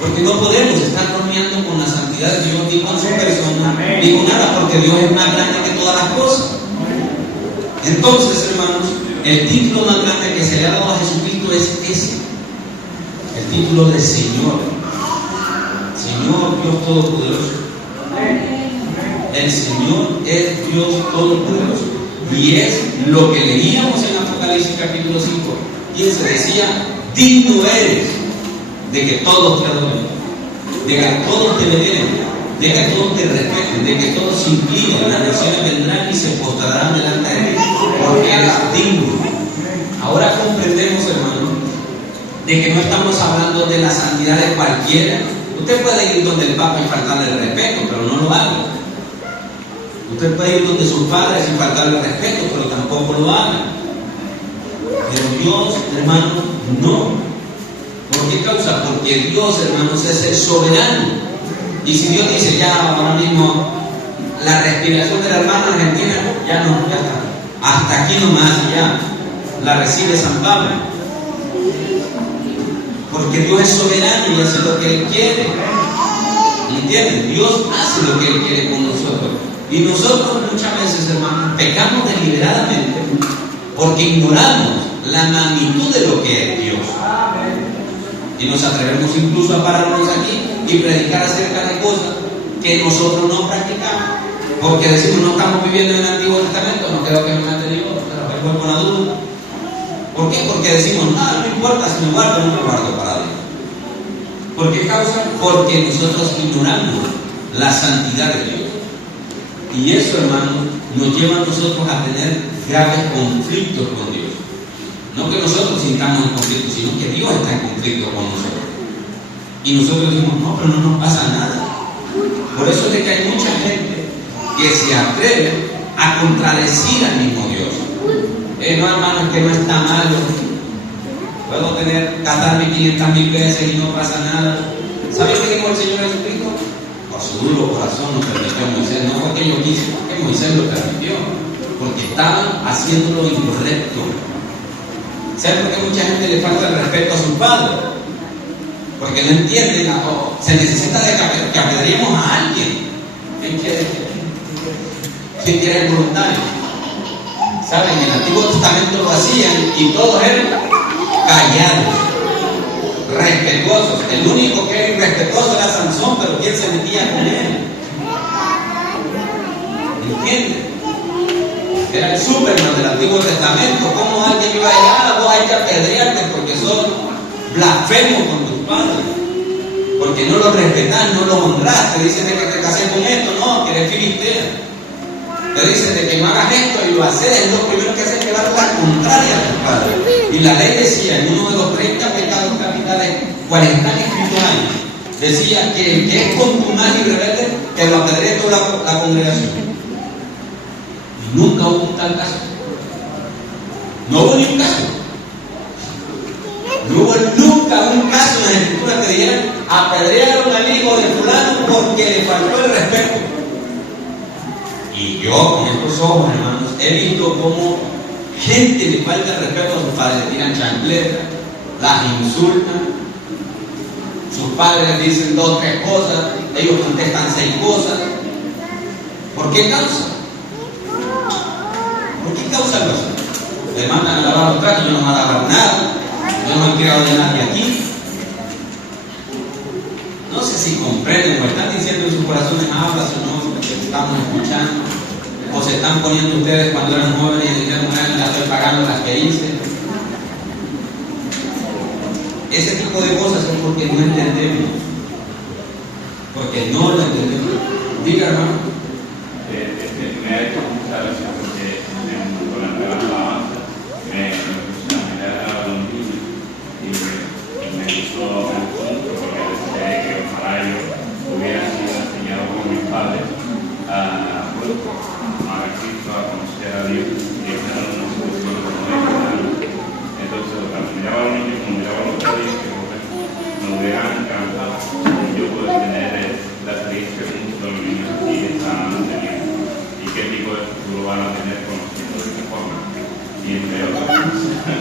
Porque no podemos estar bromeando con la santidad de Dios, ni con su persona, ni con nada, porque Dios es más grande que todas las cosas. Entonces, hermanos, el título más grande que se le ha dado a Jesucristo es ese, el título de Señor. Señor Dios Todopoderoso. El Señor es Dios Todopoderoso. Y es lo que leíamos en Apocalipsis capítulo 5. Y se decía, digno eres de que todos te adoren, de que todos te veneren, de que todos te respeten, de que todos se inclinen, las naciones vendrán y se postrarán delante de ti, porque eres digno. Ahora comprendemos, hermano, de que no estamos hablando de la santidad de cualquiera. Usted puede ir donde el Papa y faltarle el respeto, pero no lo haga. Usted puede ir donde sus padres y faltarle el respeto, pero tampoco lo haga. Pero Dios, hermano, no. ¿Por qué causa? Porque Dios, hermanos, es el soberano. Y si Dios dice ya ahora mismo la respiración de la hermana argentina, ya no, ya está. Hasta aquí nomás, ya la recibe San Pablo. Porque Dios es soberano y hace lo que Él quiere. ¿Entienden? Dios hace lo que Él quiere con nosotros. Y nosotros muchas veces, hermanos, pecamos deliberadamente porque ignoramos la magnitud de lo que es Dios. Y nos atrevemos incluso a pararnos aquí y predicar acerca de cosas que nosotros no practicamos. Porque decimos, no estamos viviendo en el Antiguo Testamento, no creo que me mate Dios, pero voy con la duda. ¿Por qué? Porque decimos, no importa si me guardo o no me guardo para Dios. ¿Por qué causa? Porque nosotros ignoramos la santidad de Dios. Y eso, hermano, nos lleva a nosotros a tener graves conflictos con Dios. No que nosotros sintamos el conflicto, sino que Dios está en conflicto con nosotros. Y nosotros decimos, no, pero no nos pasa nada. Por eso es de que hay mucha gente que se atreve a contradecir al mismo Dios. No, hermano, es que no está malo. Puedo casarme 500,000 veces y no pasa nada. ¿Sabe qué dijo el Señor Jesucristo? Por su duro corazón nos permitió Moisés. No fue que yo quise, fue que Moisés lo permitió. Porque estaban haciendo lo incorrecto. ¿Sabe por qué mucha gente le falta el respeto a sus padres? Porque no entienden, se necesita de que apedreemos a alguien. ¿Quién quiere el voluntario? ¿Saben? En el Antiguo Testamento lo hacían y todos eran callados, respetuosos. El único que era irrespetuoso era Sansón, pero ¿quién se metía con él? ¿Entienden? era el Superman del Antiguo Testamento. ¿Cómo alguien iba a decir, vos hay que apedrearte porque sos blasfemo con tus padres? Porque no lo respetás, no lo honrás. Te dicen de que te cases con esto, no, que eres filisteo. Te dicen de que no hagas esto y lo haces, es lo primero que haces es llevar la contraria a tus padres. Y la ley decía, en uno de los 30 pecados capitales, 40 escritos ahí, decía que el que es contumaz y rebelde, que lo apedree toda la congregación. Y nunca hubo un tal caso. No hubo ni un caso. No hubo nunca un caso en las escrituras que dijeran apedrearon al hijo de fulano porque le faltó el respeto. Y yo con estos ojos, hermanos, he visto cómo gente le falta el respeto a sus padres, le tiran chancletas, las insultan, sus padres les dicen 2 o 3 cosas, ellos contestan 6 cosas. ¿Por qué causa? ¿Por qué causa algo así? Le mandan a lavar los tratos, yo no me voy a lavar nada, yo no me he criado de nadie aquí. No sé si comprenden o están diciendo en sus corazones, habla o no, porque estamos escuchando, o se están poniendo ustedes cuando eran jóvenes y dijeron, la estoy pagando las que hice. Ese tipo de cosas son porque no entendemos, porque no lo entendemos. Diga, hermano. Me ha hecho mucha gracia porque con la nueva alabanza me puse a mirar a los niños y me gustó el punto porque deseé que ojalá yo hubiera sido enseñado por mis padres a amar a Cristo, a conocer a Dios y a tener una solución como esta. Entonces, cuando miraba a los niños, cuando miraba a los padres, me hubiera encantado yo poder tener la experiencia junto a los niños aquí que están teniendo y qué tipo de futuro van a tener conociendo de esta forma. Y entre otras cosas,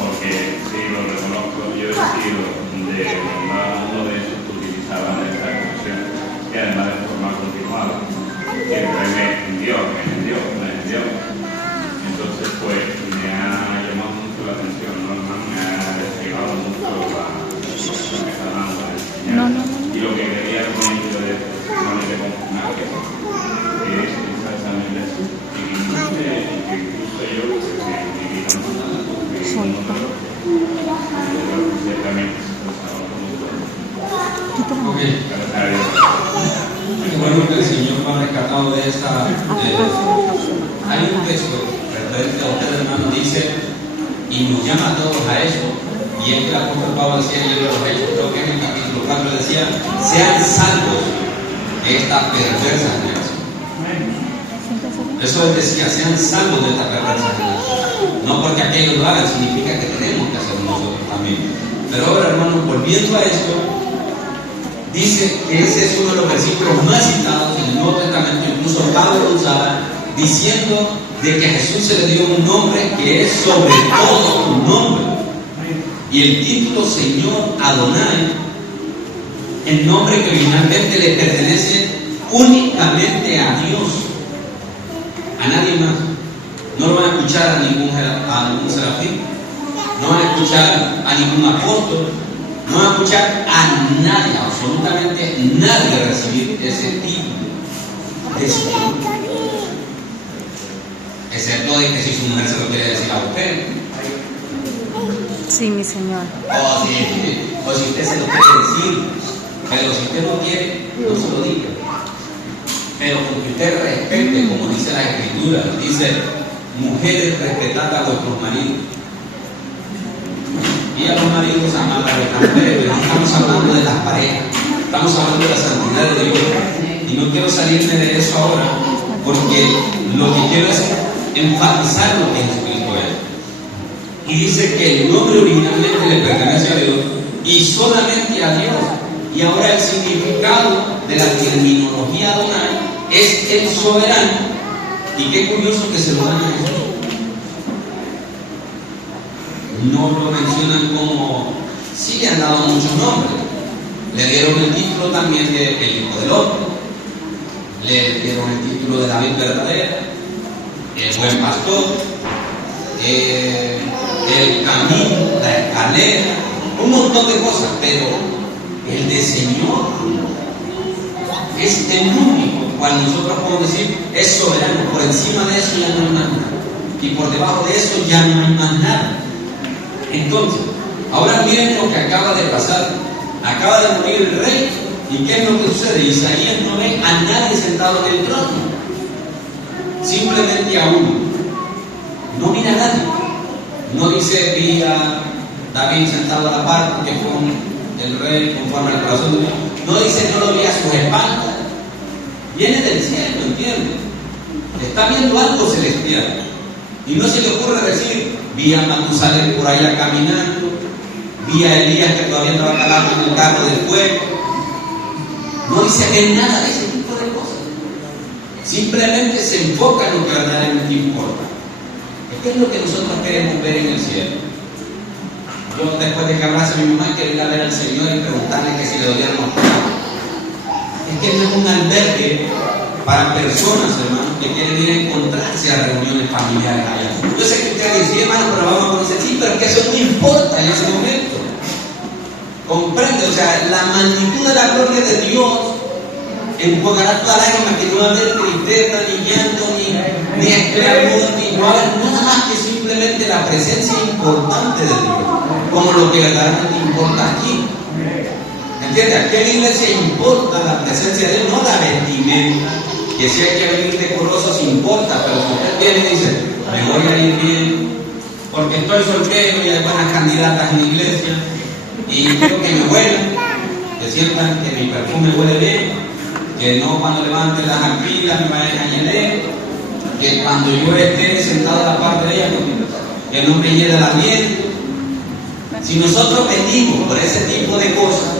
porque sí, lo reconozco, yo he sido de uno de esos que utilizaban esta expresión y además de forma continuada, siempre me entendió. Entonces, pues, me ha llamado mucho la atención, ¿no? Me ha desligado mucho lo que está dando a enseñar. Y lo que quería con ello es no me conformar, que es exactamente eso. Y que incluso yo, que mi vida no nada, porque no me lo ciertamente se pasaba con todo. Ok. Bueno, que el Señor lo ha rescatado de esa. Hay un texto referente a usted, hermano, dice, y nos llama a todos a eso, y es que el apóstol Pablo decía en el libro de los Hechos, creo que en el capítulo 4 decía, sean salvos de esta perversa generación. Eso él decía, sean salvos de esta perversa generación. No porque aquellos lo hagan, significa que tenemos que hacerlo nosotros también. Pero ahora, hermano, volviendo a esto, dice que ese es uno de los versículos más citados en el Nuevo Testamento, incluso Pablo lo usaba, diciendo de que a Jesús se le dio un nombre que es sobre todo un nombre. Y el título Señor Adonai, el nombre que originalmente le pertenece únicamente a Dios, a nadie más. No lo van a escuchar a ningún serafín, no van a escuchar a ningún apóstol, no van a escuchar a nadie, absolutamente nadie recibir ese título de Señor. Excepto de que si su mujer se lo quiere decir a usted. Sí, mi Señor. O si usted se lo quiere decir. Pero si usted no quiere, no se lo diga. Pero con que usted respete, como dice la Escritura, dice, mujeres, respetad a vuestros maridos. Y a los maridos aman a vuestras mujeres, pero no estamos hablando de las parejas, estamos hablando de la santidad de Dios. Y no quiero salirme de eso ahora, porque lo que quiero es enfatizar lo que Jesucristo es. Y dice que el nombre originalmente le pertenece a Dios y solamente a Dios. Y ahora el significado de la terminología Adonai es el soberano. Y qué curioso que se lo dan a Jesús. No lo mencionan como, sí le han dado muchos nombres. Le dieron el título también de el Hijo del Hombre. Le dieron el título de la David verdadera, el buen pastor, el camino, la escalera, un montón de cosas, pero el de Señor es el único cual nosotros podemos decir es soberano. Por encima de eso ya no hay más nada. Y por debajo de eso ya no hay más nada. Entonces, ahora miren lo que acaba de pasar. Acaba de morir el rey. ¿Y qué es lo que sucede? Isaías no ve a nadie sentado en el trono. Simplemente a uno. No mira a nadie. No dice vi a David sentado a la par porque fue el rey conforme al corazón de Dios. No dice no lo vi a sus espaldas. Viene del cielo, ¿entiende? Está viendo algo celestial. Y no se le ocurre decir vi a Matusalén por allá caminando, vi a Elías que todavía estaba calando en el carro del fuego. No dice que nada de ese tipo de cosas. Simplemente se enfoca en lo que verdaderamente importa. ¿Qué es lo que nosotros queremos ver en el cielo? Yo después de que hablase a mi mamá quería ir a ver al Señor y preguntarle que si le dolían los pies. Es que no es un albergue para personas, hermanos, que quieren ir a encontrarse a reuniones familiares allá. Yo sé que ustedes dicen, hermano, pero vamos a conocer, sí, pero es que eso no importa en ese momento. Comprende, o sea, la magnitud de la gloria de Dios enjuagará toda lágrima, que no va a haber tristeza, ni llanto, ni esclavitud, ni no va a haber nada más que simplemente la presencia importante de Dios, como lo que verdaderamente importa aquí. ¿Entiendes? Aquí en la iglesia importa la presencia de Dios, no la vestimenta. Que si hay que venir decorosos importa, pero si usted viene y dice, me voy a ir bien, porque estoy soltero y hay buenas candidatas en la iglesia, y quiero que me huelan, que sientan que mi perfume huele bien, que no cuando levante las axilas me vayan a añadir, que cuando yo esté sentado a la parte de ella, que no me hiela el aliento. Si nosotros venimos por ese tipo de cosas,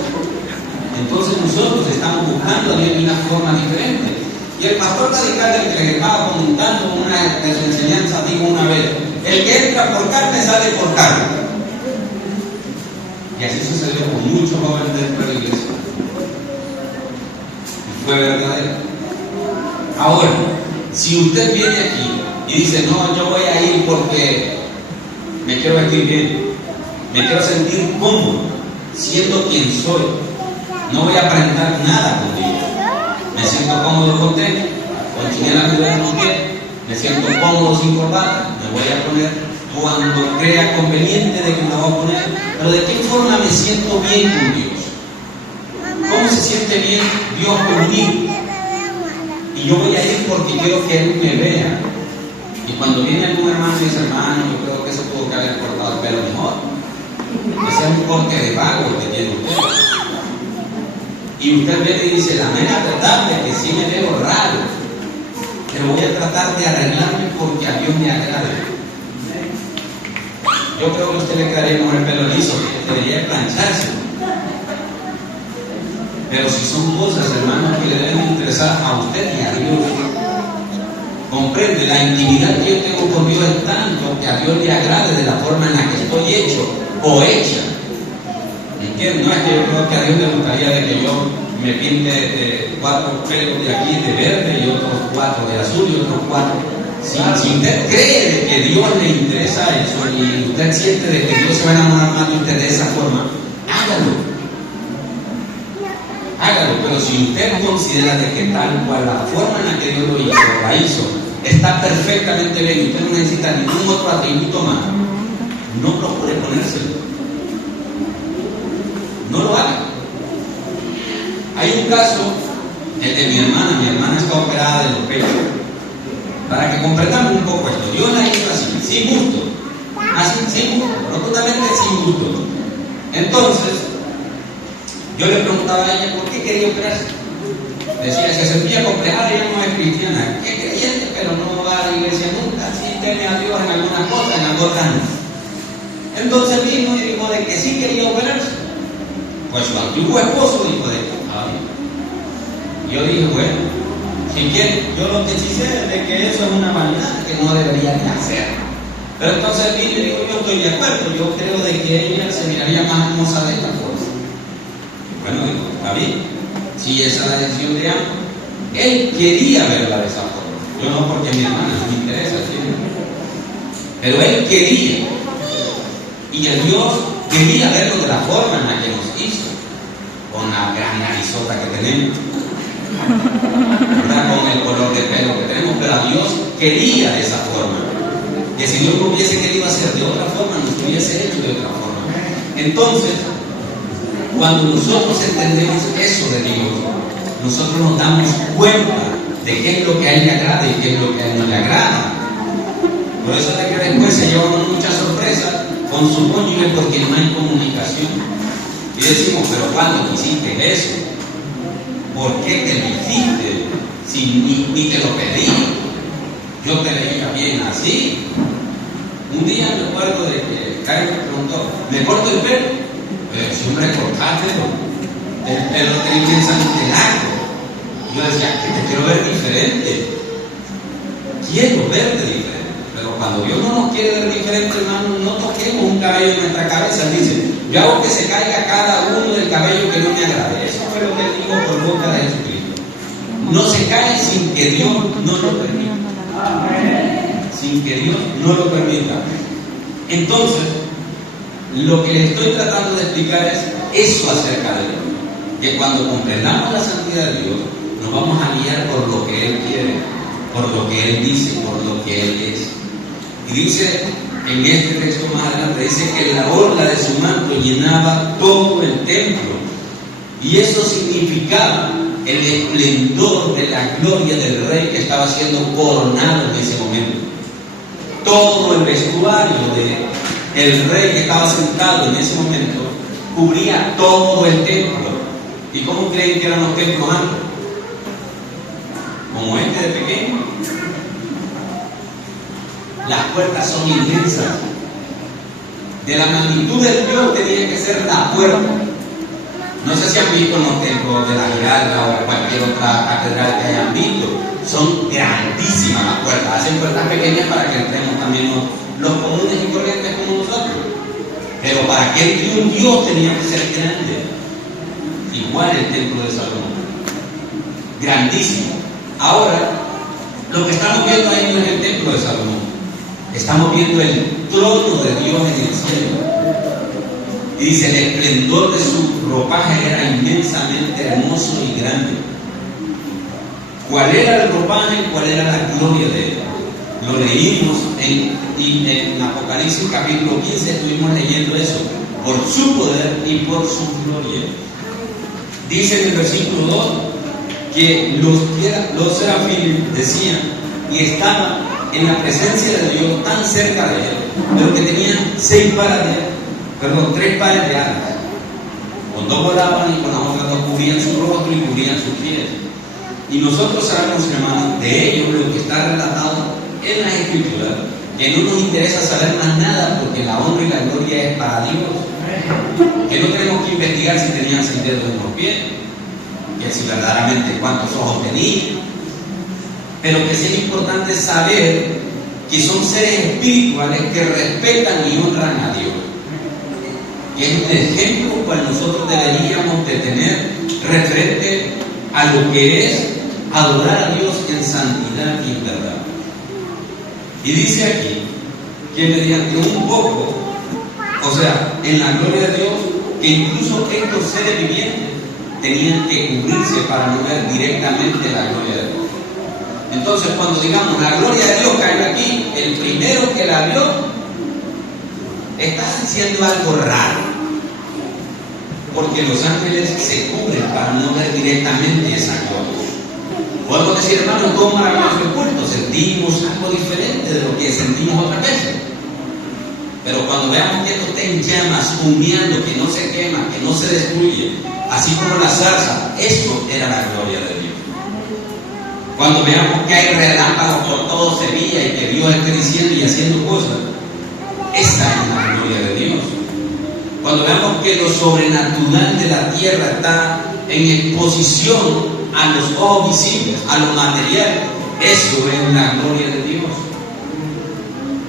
entonces nosotros estamos buscando a Dios de una forma diferente. Y el pastor radical del que les estaba comentando una de sus enseñanzas dijo una vez, el que entra por carne sale por carne. Y así sucedió con muchos jóvenes dentro de la iglesia. Y fue verdadero. Ahora, si usted viene aquí y dice, no, yo voy a ir porque me quiero vestir bien, me quiero sentir cómodo, siendo quien soy, no voy a aparentar nada contigo. Me siento cómodo con tenis, con chinelas de los pies, me siento cómodo sin corbata, me voy a poner cuando crea conveniente de que me voy a poner, pero ¿de qué forma me siento bien con Dios? ¿Cómo se siente bien Dios conmigo? Y yo voy a ir porque quiero que Él me vea. Y cuando viene algún hermano y dice, hermano, yo creo que se tuvo que haber cortado el pelo mejor. Ese es un corte de vago que tiene usted. Y usted viene y dice, la mera verdad es que sí me veo raro, pero voy a tratar de arreglarme porque a Dios me agrade. Yo creo que a usted le quedaría mejor el pelo liso, que debería plancharse. Pero si son cosas, hermanos, que le deben interesar a usted y a Dios, comprende, la intimidad que yo tengo con Dios es tanto que a Dios le agrade de la forma en la que estoy hecho o hecha. ¿Entiendes? No es que yo creo que a Dios le gustaría de que yo me pinte de 4 pelos de aquí de verde y otros 4 de azul y otros 4. Si usted cree de que Dios le interesa eso y usted siente de que Dios se va a enamorar más de usted de esa forma, hágalo. Hágalo, pero si usted considera de que tal cual la forma en la que Dios lo hizo, la hizo, está perfectamente bien y usted no necesita ningún otro atributo más, no procure ponérselo. No lo haga. Hay un caso, el de mi hermana está operada de los pechos. Para que comprendamos un poco esto, Dios la hizo así, sin gusto, así, sin gusto, rotundamente sin gusto. Entonces, yo le preguntaba a ella por qué quería operarse. Decía, se sentía complejada, ella no es cristiana, es creyente, pero no va a la iglesia nunca, sí teme a Dios en algunas cosas, en otras no. Entonces vino y dijo de que sí quería operarse. Pues su antiguo esposo dijo de que estaba bien. Yo dije, bueno, si quiere, yo lo que sí sé es de que eso es una vanidad que no debería de hacer. Pero entonces vino y dijo, yo estoy de acuerdo, yo creo de que ella se miraría más hermosa de esta forma. Bueno, dijo, está bien, si esa es la decisión de ambos. Él quería verla de esa forma. Yo no, porque mi hermana no me interesa, ¿sí? Pero él quería. Y el Dios quería verlo de la forma en la que nos hizo, con la gran narizota que tenemos. ¿verdad? Con el color de pelo que tenemos, pero a Dios quería de esa forma. Que si Dios no hubiese querido hacer de otra forma, nos hubiese hecho de otra forma. Entonces, cuando nosotros entendemos eso de Dios, nosotros nos damos cuenta de qué es lo que a Él le agrada y qué es lo que a Él no le agrada. Por eso es que después se llevan muchas sorpresas con su cónyuge porque no hay comunicación. Y decimos, pero ¿cuándo hiciste eso? ¿Por qué te lo hiciste? Si ni te lo pedí. Yo te veía bien así. Un día me acuerdo de que Caio me preguntó, ¿me corto el pelo? Siempre cortártelo. El pelo te inmensamente largo. Yo decía, que te quiero ver diferente. Quiero verte diferente. Pero cuando Dios no nos quiere ver diferente, hermano, no toquemos un cabello en nuestra cabeza. Dice, yo hago que se caiga cada uno del cabello que no me agrade. Eso fue lo que Él dijo por boca de Jesucristo. No se cae sin que Dios no lo permita. Sin que Dios no lo permita. Entonces, lo que les estoy tratando de explicar es eso acerca de Dios. Que cuando comprendamos la santidad de Dios, nos vamos a guiar por lo que Él quiere, por lo que Él dice, por lo que Él es. Y dice, en este texto más adelante, dice que la orla de su manto llenaba todo el templo. Y eso significaba el esplendor de la gloria del rey que estaba siendo coronado en ese momento. Todo el vestuario del rey que estaba sentado en ese momento cubría todo el templo. ¿Y cómo creen que eran los templos antes? Como este de pequeño. Las puertas son inmensas. De la magnitud del Dios tenía que ser la puerta. No sé si han visto en los templos de la Giralda o cualquier otra catedral que hayan visto. Son grandísimas las puertas. Hacen puertas pequeñas para que entremos también los comunes y corrientes como nosotros. Pero para que entre un Dios tenía que ser grande. Igual el templo de Salomón. Grandísimo. Ahora, lo que estamos viendo ahí no es el templo de Salomón. Estamos viendo el trono de Dios en el cielo. Y dice, el esplendor de su ropaje era inmensamente hermoso y grande. ¿Cuál era el ropaje? ¿Cuál era la gloria de él? Lo leímos en Apocalipsis capítulo 15, estuvimos leyendo eso. Por su poder y por su gloria. Dice en el versículo 2 que los serafines decían y estaban en la presencia de Dios tan cerca de él, pero que tenían 3 pares de alas. Con 2 volaban y con las otras 2 cubrían su rostro y cubrían sus pies. Y nosotros sabemos, hermanos, de ello lo que está relatado en las Escrituras, que no nos interesa saber más nada porque la honra y la gloria es para Dios. Que no tenemos que investigar si tenían 6 dedos en los pies, que si verdaderamente cuántos ojos tenían, pero que sí es importante saber que son seres espirituales que respetan y honran a Dios. Que es un ejemplo cual nosotros deberíamos de tener referente a lo que es adorar a Dios en santidad y en verdad. Y dice aquí que mediante un poco, o sea, en la gloria de Dios, que incluso estos seres vivientes tenían que cubrirse para no ver directamente la gloria de Dios. Entonces, cuando digamos la gloria de Dios cayó aquí, el primero que la vio está diciendo algo raro, porque los ángeles se cubren para no ver directamente esa gloria. Podemos decir, hermano, todo maravilloso el culto, sentimos algo diferente de lo que sentimos otras veces. Pero cuando veamos que esto está en llamas, humeando, que no se quema, que no se destruye, así como la zarza, eso era la gloria de Dios. Cuando veamos que hay relámpagos por todo Sevilla y que Dios esté diciendo y haciendo cosas, esa es la gloria de Dios. Cuando veamos que lo sobrenatural de la tierra está en exposición a los ojos visibles, a lo material, eso es la gloria de Dios.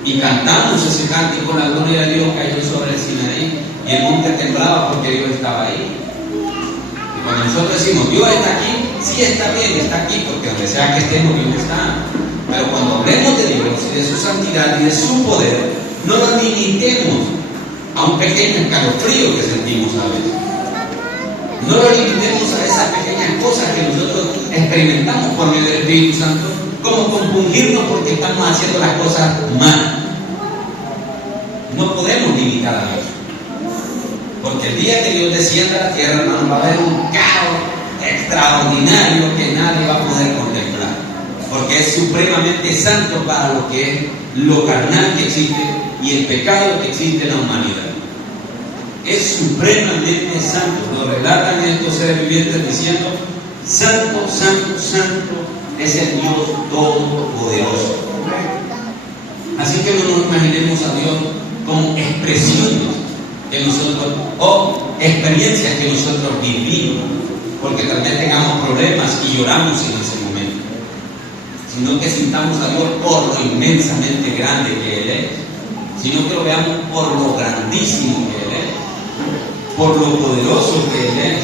Y cantamos ese cántico, la gloria de Dios cayó sobre el Sinaí y el monte temblaba porque Dios estaba ahí. Y cuando nosotros decimos Dios está aquí, sí está bien, está aquí, porque donde sea que estemos, Dios está. Pero cuando hablemos de Dios y de su santidad y de su poder, no nos limitemos a un pequeño escalofrío que sentimos a veces. No lo limitemos a esa esas pequeñas cosas que nosotros experimentamos por medio del Espíritu Santo, como compungirnos porque estamos haciendo las cosas mal. No podemos limitar a Dios, porque el día que Dios descienda a la tierra, hermano, va a haber un caos extraordinario que nadie va a poder contemplar, porque es supremamente santo para lo que es lo carnal que existe y el pecado que existe en la humanidad. Es supremamente santo. Lo relatan estos seres vivientes diciendo: santo, santo, santo es el Dios todopoderoso. Así que no nos imaginemos a Dios como expresiones que nosotros, o experiencias que nosotros vivimos, porque tal vez tengamos problemas y lloramos en ese momento, sino que sintamos a Dios por lo inmensamente grande que Él es, sino que lo veamos por lo grandísimo que Él es, por lo poderoso que Él es.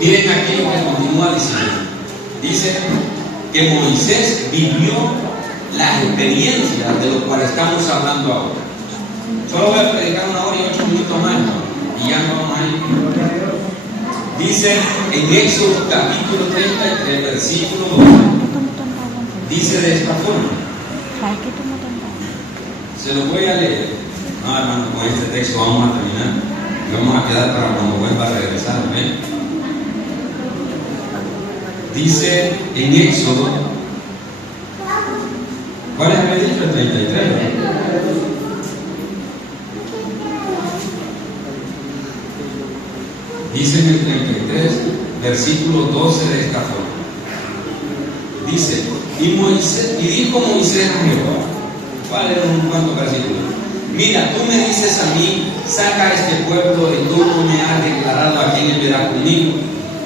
Miren aquí lo que continúa diciendo. Dice que Moisés vivió las experiencias de lo cual estamos hablando ahora. Solo voy a predicar 1 hora y 8 minutos más, y ya no vamos a ir. Dice en Éxodo capítulo 33, versículo 12, dice de esta forma. Se lo voy a leer. No, hermano, con este texto vamos a terminar. Y vamos a quedar para cuando vuelva a regresar. ¿Ven? Dice en Éxodo, ¿cuál es el dicho? El 33. Dice en el 33, versículo 12 de esta forma. Dice, y dijo Moisés a Jehová, ¿cuál era un cuanto versículo? Mira, tú me dices a mí, saca a este pueblo y tú no me has declarado a quién verá conmigo.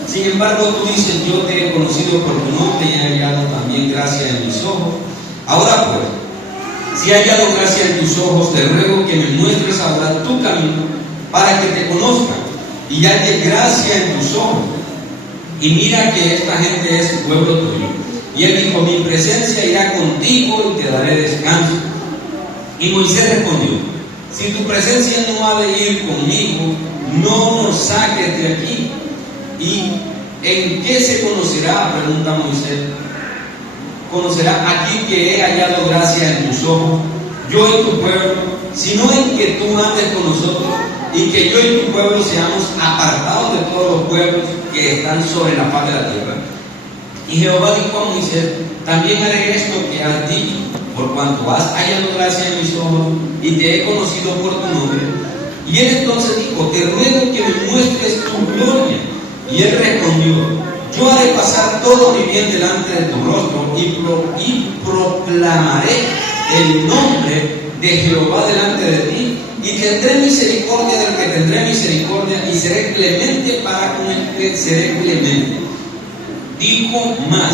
Sin embargo, tú dices, yo te he conocido por tu nombre y he hallado también gracia en mis ojos. Ahora pues, si he hallado gracia en tus ojos, te ruego que me muestres ahora tu camino para que te conozca y halle gracia en tus ojos. Y mira que esta gente es pueblo tuyo. Y él dijo, mi presencia irá contigo y te daré descanso. Y Moisés respondió, si tu presencia no ha de ir conmigo, no nos saques de aquí. ¿Y en qué se conocerá? Pregunta Moisés. Conocerá aquí que he hallado gracia en tus ojos, yo y tu pueblo, sino en que tú andes con nosotros y que yo y tu pueblo seamos apartados de todos los pueblos que están sobre la faz de la tierra. Y Jehová dijo a Moisés, también haré esto que has dicho, por cuanto has hallado gracia en mis ojos y te he conocido por tu nombre. Y él entonces dijo, te ruego que me muestres tu gloria. Y él respondió, yo haré pasar todo mi bien delante de tu rostro y proclamaré el nombre de Jehová delante de ti, y tendré misericordia del que tendré misericordia, y seré clemente para con el que seré clemente. Dijo más,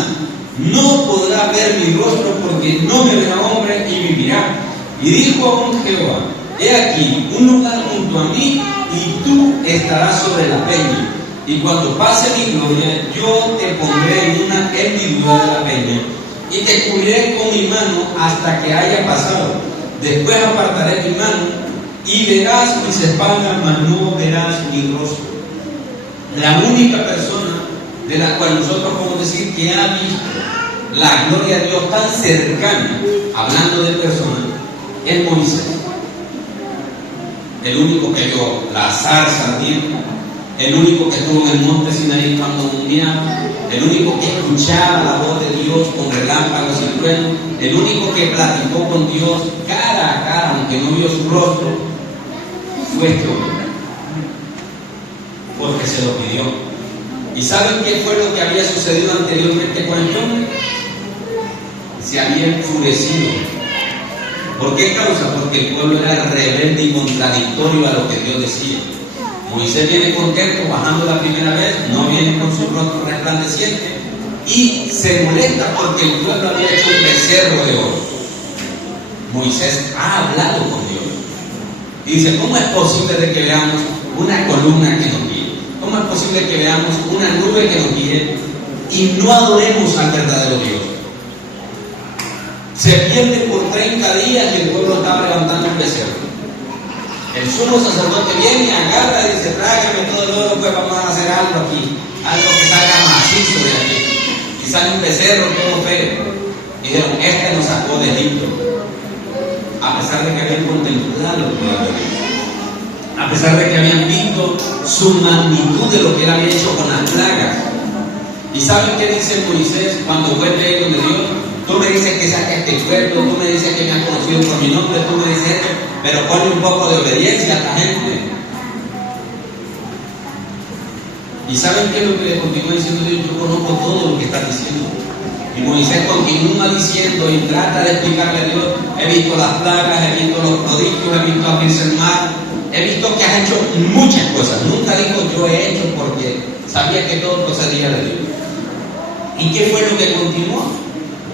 no podrá ver mi rostro porque no me verá hombre y vivirá. Y dijo aún Jehová, he aquí un lugar junto a mí y tú estarás sobre la peña. Y cuando pase mi gloria, yo te pondré en una hendidura de la peña y te cubriré con mi mano hasta que haya pasado. Después apartaré mi mano y verás mis espaldas, mas no verás mi rostro. La única persona de la cual nosotros podemos decir que ha visto la gloria de Dios tan cercana, hablando de personas, es Moisés. El único que vio la zarza ardiente, el único que estuvo en el monte Sinaí cuando humeaba, el único que escuchaba la voz de Dios con relámpagos y truenos, el único que platicó con Dios cara a cara, aunque no vio su rostro, fue este hombre, porque se lo pidió. ¿Y saben qué fue lo que había sucedido anteriormente con el hombre? Se había enfurecido. ¿Por qué causa? Porque el pueblo era rebelde y contradictorio a lo que Dios decía. Moisés viene contento bajando la primera vez, no viene con su rostro resplandeciente y se molesta porque el pueblo había hecho un becerro de oro. Moisés ha hablado con Dios y dice, ¿cómo es posible de que veamos una columna que nos guíe? ¿Cómo es posible que veamos una nube que nos guíe y no adoremos al verdadero Dios? Se pierde por 30 días y el pueblo estaba levantando un becerro. El sumo sacerdote viene, agarra y dice, tráigame todo el oro, pues vamos a hacer algo aquí. algo que salga macizo de aquí, y sale un becerro todo feo. Y dijeron, este nos sacó de Egipto, a pesar de que habían contemplado el poder de Dios, a pesar de que habían visto su magnitud de lo que él había hecho con las plagas. ¿Y saben qué dice Moisés cuando vuelve él donde Dios? Tú me dices que saque a este pueblo, tú me dices que me has conocido por mi nombre, tú me dices esto, pero ponle un poco de obediencia a esta gente. ¿Y saben qué es lo que le continúa diciendo Dios? Yo conozco todo lo que estás diciendo. Y Moisés continúa diciendo y trata de explicarle a Dios, he visto las plagas, he visto los prodigios, he visto abrirse el mar, he visto que has hecho muchas cosas. Nunca dijo yo he hecho porque sabía que todo procedía de Dios. ¿Y qué fue lo que continuó?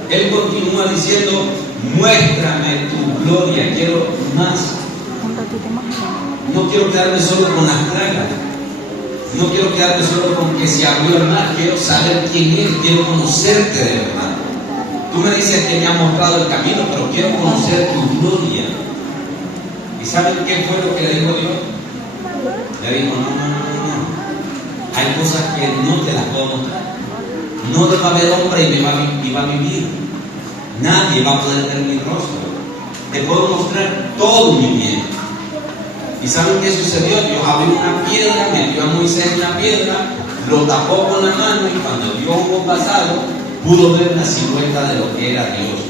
Él continúa diciendo, muéstrame tu gloria, quiero más. No quiero quedarme solo con las plagas. No quiero quedarme solo con que se abrió el mar. Quiero saber quién eres, quiero conocerte de verdad. Tú me dices que me has mostrado el camino, pero quiero conocer tu gloria. ¿Y saben qué fue lo que le dijo Dios? Le dijo, no. Hay cosas que no te las puedo mostrar. No te va a ver hombre y va a vivir. Nadie va a poder ver mi rostro. Te puedo mostrar todo mi bien. ¿Y saben qué sucedió? Dios abrió una piedra, metió a Moisés en la piedra, lo tapó con la mano y cuando Dios hubo pasado, pudo ver la silueta de lo que era Dios.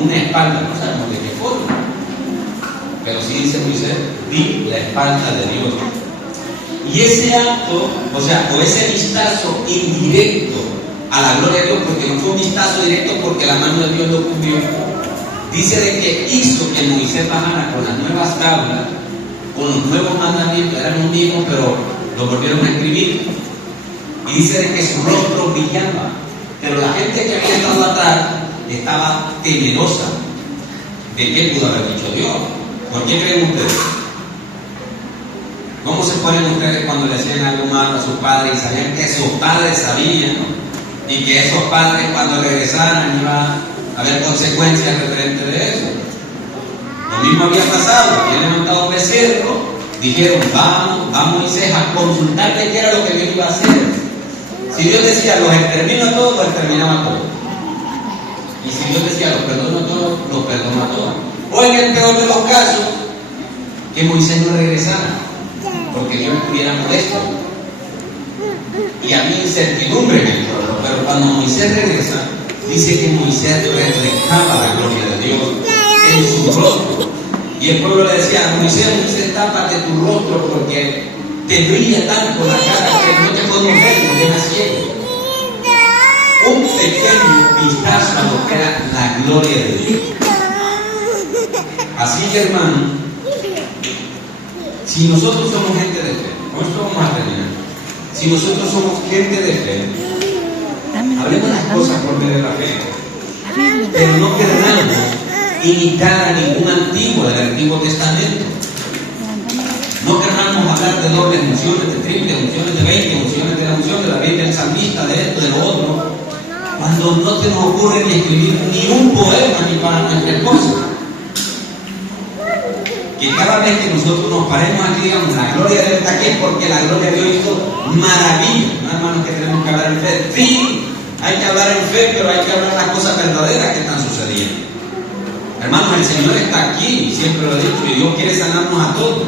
Una espalda, no sabemos de qué forma. Pero sí dice Moisés, vi la espalda de Dios. Y ese acto, o ese vistazo indirecto a la gloria de Dios, porque no fue un vistazo directo porque la mano de Dios lo cubrió, dice de que hizo que Moisés bajara con las nuevas tablas, con los nuevos mandamientos, eran los mismos, pero lo volvieron a escribir. Y dice de que su rostro brillaba, pero la gente que había estado atrás estaba temerosa de qué pudo haber dicho Dios. ¿Por qué creen ustedes? ¿Cómo se ponen ustedes cuando le hacían algo malo a sus padres y sabían que sus padres sabían y que esos padres cuando regresaran iba a haber consecuencias referentes de eso? Lo mismo había pasado, habían levantado un becerro, dijeron va Moisés a consultarle qué era lo que Dios iba a hacer. Si Dios decía los extermino a todos, los exterminaba a todos. Y si Dios decía los perdono a todos, los perdonó a todos. O en el peor de los casos, que Moisés no regresara, porque Dios estuviera molesto. Y había incertidumbre en el pueblo, pero cuando Moisés regresa, dice que Moisés reflejaba la gloria de Dios en su rostro. Y el pueblo le decía, Moisés, tápate tu rostro porque te brilla tanto la cara que no te podemos ver, no te das ciego. Un pequeño vistazo a lo que era la gloria de Dios. Así que, hermano, si nosotros somos gente de fe, con esto vamos a terminar. Si nosotros somos gente de fe, hablemos las cosas por medio de la fe, pero no queramos imitar a ningún antiguo del Antiguo Testamento. No queramos hablar de dobles unciones, de triples unciones, de 20 unciones, de la unción de David, del salmista, de esto, de lo otro, cuando no se nos ocurre ni escribir ni un poema ni para nuestra esposa. Que cada vez que nosotros nos paremos aquí, digamos, la gloria de Dios está aquí, es porque la gloria de Dios hizo maravillas. No, hermanos, que tenemos que hablar en fe. Sí, hay que hablar en fe, pero hay que hablar las cosas verdaderas que están sucediendo. Hermanos, el Señor está aquí, siempre lo he dicho, y Dios quiere sanarnos a todos,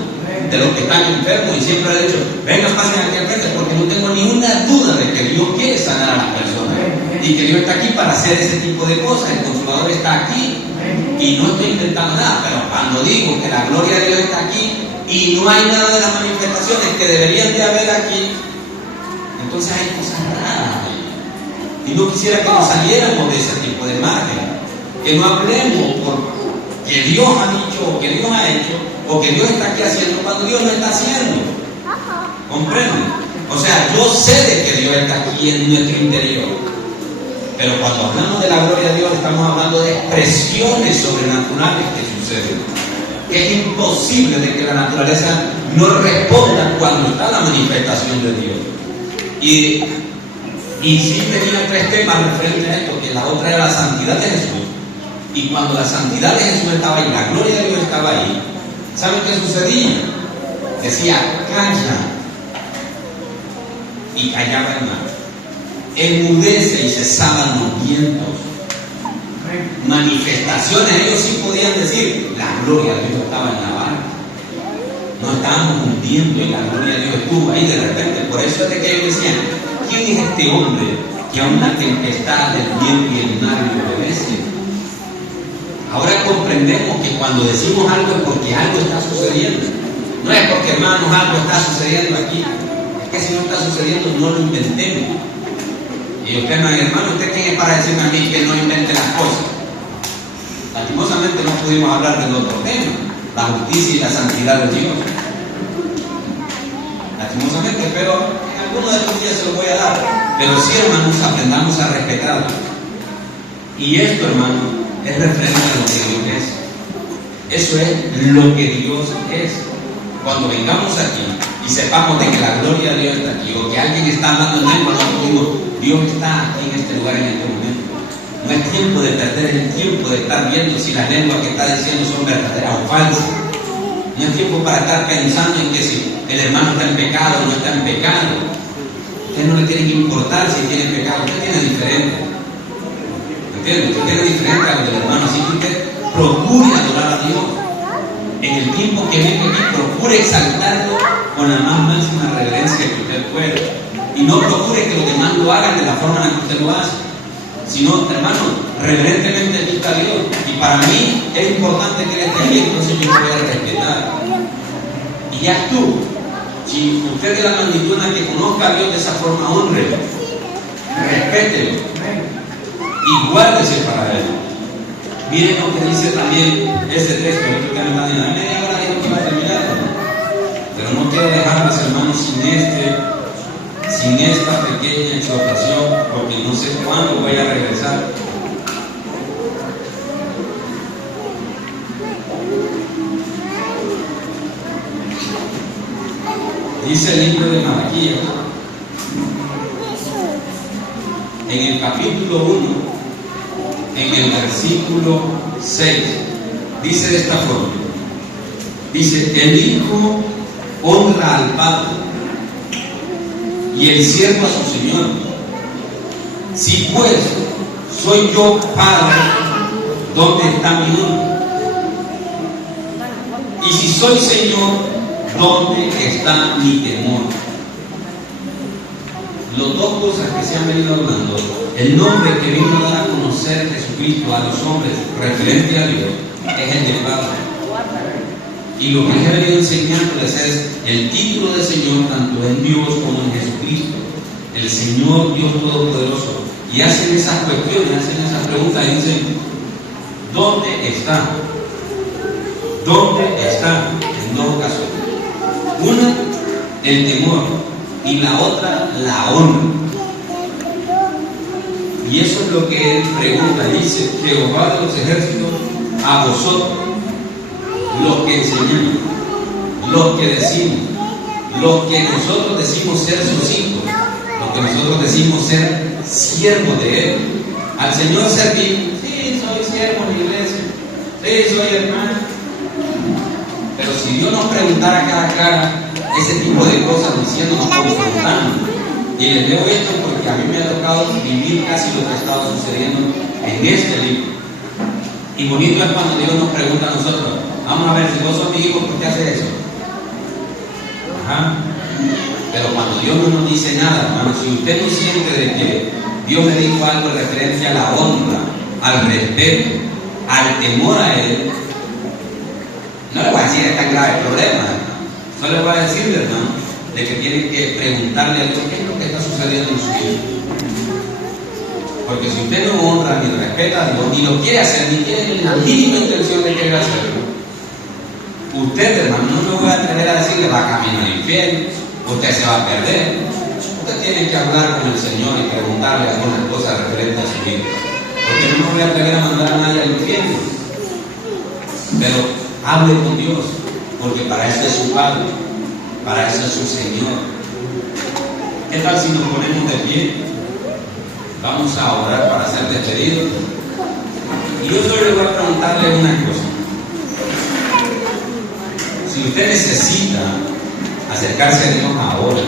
de los que están enfermos, y siempre he dicho, vengan, pasen aquí al frente, porque no tengo ninguna duda de que Dios quiere sanar a las personas, y que Dios está aquí para hacer ese tipo de cosas. El Consolador está aquí, y no estoy inventando nada, pero cuando digo que la gloria de Dios está aquí, y no hay nada de las manifestaciones que deberían de haber aquí, entonces hay cosas raras ahí. Y no quisiera que nos saliéramos de ese tipo de margen. Que no hablemos por que Dios ha dicho o que Dios ha hecho o que Dios está aquí haciendo cuando Dios no está haciendo. ¿Comprenden? O sea, yo sé de que Dios está aquí en nuestro interior, pero cuando hablamos de la gloria de Dios estamos hablando de expresiones sobrenaturales que suceden. Es imposible de que la naturaleza no responda cuando está la manifestación de Dios. Y sí tenía 3 temas referentes a esto, que la otra era la santidad de Jesús. Y cuando la santidad de Jesús estaba ahí, la gloria de Dios estaba ahí, ¿saben qué sucedía? Decía, calla. y callaba el mar. Enmudece y cesaban los vientos. Manifestaciones, ellos sí podían decir, la gloria de Dios estaba en la barca. No estábamos hundiendo y la gloria de Dios estuvo ahí de repente. Por eso es de que ellos decían, ¿quién es este hombre que a una tempestad del viento y el mar le obedece? Ahora comprendemos que cuando decimos algo es porque algo está sucediendo. No es porque, hermanos, algo está sucediendo aquí. Es que si no está sucediendo, no lo inventemos. Y usted no es, hermano, ¿usted quién es para decirme a mí que no invente las cosas? Lastimosamente no pudimos hablar del otro tema, la justicia y la santidad de Dios. Lastimosamente, pero en algunos de estos días se lo voy a dar. Pero sí, hermanos, aprendamos a respetarlo. Y esto, hermano, es referente a lo que Dios es. Eso es lo que Dios es. Cuando vengamos aquí y sepamos de que la gloria de Dios está aquí, o que alguien está hablando en lengua, nosotros digo, Dios está aquí en este lugar, en este momento. No es tiempo de perder el tiempo de estar viendo si las lenguas que está diciendo son verdaderas o falsas. No es tiempo para estar pensando en que si el hermano está en pecado o no está en pecado. A usted no le tiene que importar si tiene pecado, usted tiene diferente. ¿Entiende? Usted tiene diferente a lo del hermano, así que usted procure adorar a Dios. En el tiempo que vive aquí, procure exaltarlo con la más máxima reverencia que usted pueda. Y no procure que los demás lo hagan de la forma en la que usted lo hace, sino, hermano, reverentemente busca a Dios. Y para mí es importante que Él esté aquí, entonces yo lo voy a respetar. Y ya estuvo. Si usted es de la magnitud en la que conozca a Dios de esa forma, honrelo, respételo y guárdese para Él. Miren lo que dice también ese texto, esto que me está diciendo, media hora dijo que iba a terminar, pero no quiero dejarles, hermanos, sin esta pequeña exhortación, porque no sé cuándo voy a regresar. Dice el libro de Malaquías, en el capítulo 1, en el versículo 6, dice de esta forma, dice, el Hijo honra al Padre y el siervo a su Señor. Si pues soy yo Padre, ¿dónde está mi honra? Y si soy Señor, ¿dónde está mi temor? Las dos cosas que se han venido hablando, el nombre que vino a dar a conocer Jesucristo a los hombres referente a Dios es el de Padre. Y lo que les he venido enseñándoles es el título de Señor tanto en Dios como en Jesucristo, el Señor Dios Todopoderoso. Y hacen esas cuestiones, hacen esas preguntas y dicen, ¿dónde está? ¿Dónde está? En dos ocasiones. Una, el temor, y la otra, la honra. Y eso es lo que él pregunta. Dice, Jehová de los ejércitos, a vosotros, los que enseñamos, los que decimos, los que nosotros decimos ser sus hijos, los que nosotros decimos ser siervos de Él. Al Señor servir, sí, soy siervo en la iglesia, sí, soy hermano. Pero si Dios nos preguntara cara a cara ese tipo de cosas, diciéndonos, confrontando, y les leo esto porque a mí me ha tocado vivir casi lo que ha estado sucediendo en este libro. Y bonito es cuando Dios nos pregunta a nosotros, vamos a ver, si vos sos mi hijo, ¿por qué haces eso? Ajá. Pero cuando Dios no nos dice nada, hermano, si usted no siente de que Dios le dijo algo en referencia a la honra, al respeto, al temor a Él, no le voy a decir que es tan grave el problema, hermano. Solo le voy a decir, hermano, de que tiene que preguntarle a Dios qué es lo que está sucediendo en su vida. Porque si usted no honra ni respeta a Dios, ni lo quiere hacer, ni tiene la mínima intención de querer hacerlo, usted, hermano, no me voy a atrever a decirle va a caminar al infierno, usted se va a perder. Usted tiene que hablar con el Señor y preguntarle algunas cosas referentes a su vida. Porque no me voy a atrever a mandar a nadie al infierno. Pero hable con Dios, porque para eso es su Padre, para eso es su Señor. ¿Qué tal si nos ponemos de pie? Vamos a orar para ser despedidos. Y yo solo le voy a preguntarle una cosa. Si usted necesita acercarse a Dios ahora,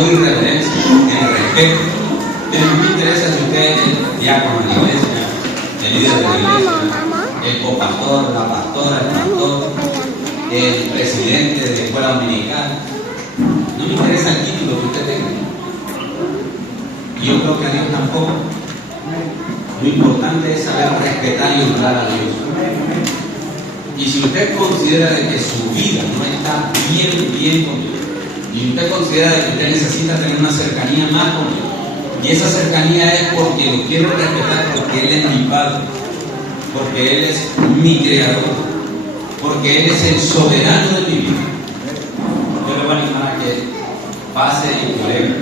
amor y reverencia, en respeto. No me interesa si usted es diácono en la iglesia, el líder de la iglesia, el copastor, la pastora, el pastor, el presidente de la escuela dominical. No me interesa el título que usted tenga. Y yo creo que a Dios tampoco. Lo importante es saber respetar y honrar a Dios. Y si usted considera de que su vida no está bien con Dios, y usted considera de que usted necesita tener una cercanía más con Dios, y esa cercanía es porque lo quiero respetar, porque Él es mi Padre, porque Él es mi Creador, porque Él es el soberano de mi vida, yo le voy a animar a que pase y pruebe.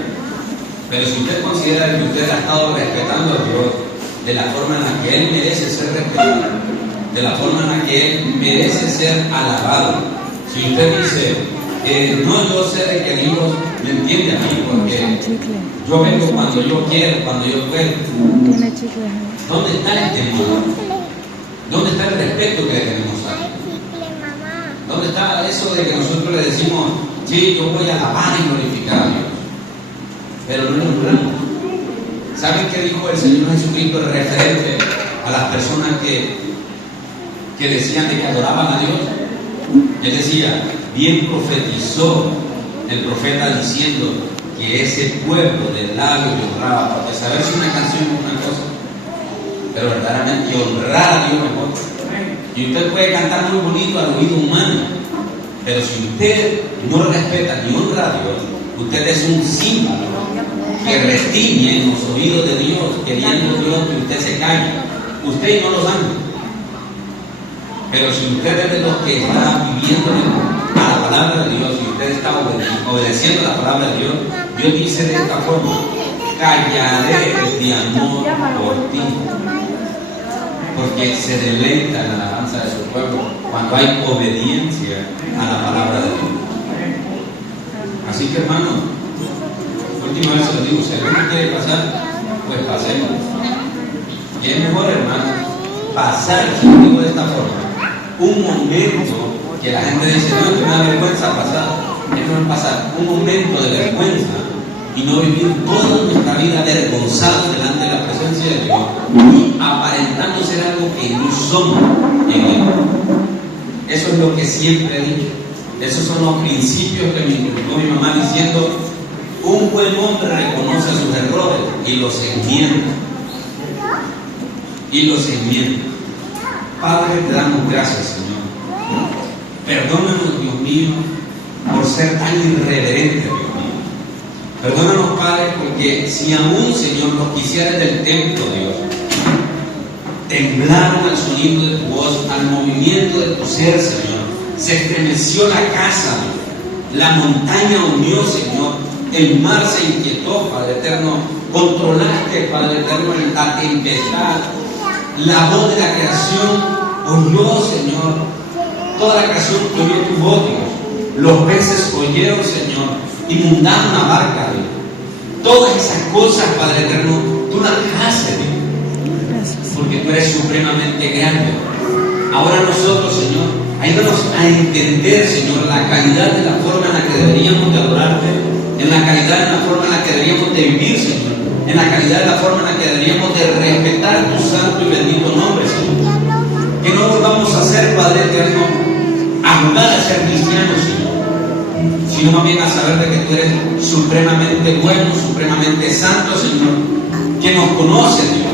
Pero si usted considera que usted ha estado respetando a Dios de la forma en la que Él merece ser respetado, de la forma en la que Él merece ser alabado, si usted dice, no, yo sé de que Dios me entiende a mí, porque yo vengo cuando yo quiero, cuando yo puedo. ¿Dónde está el temor? ¿Dónde está el respeto que le tenemos a Él? ¿Dónde está eso de que nosotros le decimos, sí, yo voy a alabar y glorificar a Dios? Pero no lo honramos. ¿Saben qué dijo el Señor Jesucristo referente a las personas que decían de que adoraban a Dios? Él decía, bien profetizó el profeta diciendo que ese pueblo de labios le honraba, porque saber si una canción es una cosa, pero verdaderamente honrar a Dios es otra. Y usted puede cantar muy bonito al oído humano, pero si usted no respeta ni honra a Dios, usted es un símbolo que restiñe en los oídos de Dios, queriendo Dios que usted se calle. Usted no lo ama. Pero si usted es de los que está viviendo a la palabra de Dios y usted está obedeciendo la palabra de Dios, Dios dice de esta forma, callaré de amor por ti, porque se deleita en la alabanza de su pueblo cuando hay obediencia a la palabra de Dios. Así que, hermano, última vez se lo digo, si alguno quiere pasar, pues pasemos. Y es mejor, hermano, pasar, yo digo de esta forma, un momento que la gente dice, no, es una vergüenza pasar, es mejor pasar un momento de vergüenza y no vivir toda nuestra vida avergonzados delante de la presencia de Dios y aparentando ser algo que no somos en Él. Eso es lo que siempre he dicho. Esos son los principios que me inculcó mi mamá diciendo, un buen hombre reconoce sus errores y los enmienda. Y los enmienda. Padre, te damos gracias, Señor. Perdónanos, Dios mío, por ser tan irreverente, Dios mío. Perdónanos, Padre, porque si aún, Señor, nos quisieras del templo, Dios, temblaron al sonido de tu voz, al movimiento de tu ser, Señor. Se estremeció la casa, Dios. La montaña unió, Señor. El mar se inquietó, Padre eterno. Controlaste, Padre eterno, la tempestad. La voz de la creación oyó, Señor. Toda la creación oyó tu voz, Dios. Los peces oyeron, Señor. Inundaron la barca, Dios. Todas esas cosas, Padre eterno, tú las haces, Dios. Porque tú eres supremamente grande. Ahora nosotros, Señor, ayúdanos a entender, Señor, la calidad de la forma en la que deberíamos de adorarte, en la calidad de la forma en la que deberíamos de vivir, Señor, en la calidad de la forma en la que deberíamos de respetar tu santo y bendito nombre, Señor. Que no volvamos a ser, Padre eterno, a jugar a ser cristianos, Señor, sino más bien a saber de que tú eres supremamente bueno, supremamente santo, Señor, que nos conoce, Dios,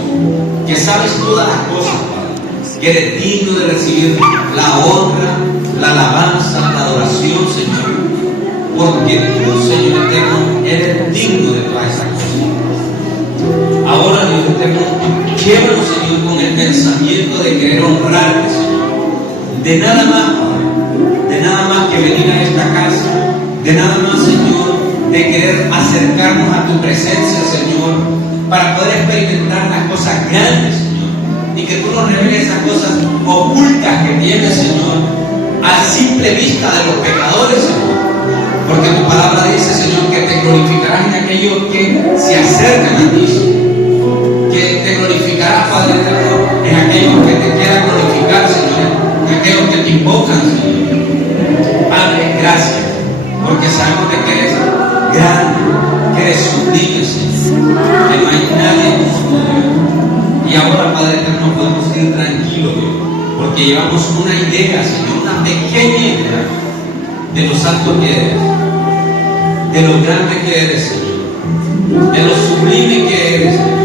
que sabes todas las cosas, Padre, que eres digno de recibir la honra, la alabanza, la adoración, Señor, porque tú, Señor eterno, eres digno de todas esas cosas. Ahora, Dios eterno, llévanos, Señor, con el pensamiento de querer honrarte, Señor. De nada más, Padre, de nada más que venir a esta casa, de nada más, Señor, de querer acercarnos a tu presencia, Señor, para poder experimentar las cosas grandes, Señor, y que tú nos reveles esas cosas ocultas que tienes, Señor, a simple vista de los pecadores, Señor. Porque tu palabra dice, Señor, que te glorificarás en aquellos que se acercan a ti, que te glorificarás, Padre eterno, en aquellos que te quieran glorificar, Señor, en aquellos que te invocan, Señor. Padre, gracias, porque sabemos de que eres grande, porque llevamos una idea, Señor, una pequeña idea de lo santo que eres, de lo grande que eres, Señor, de lo sublime que eres, Señor.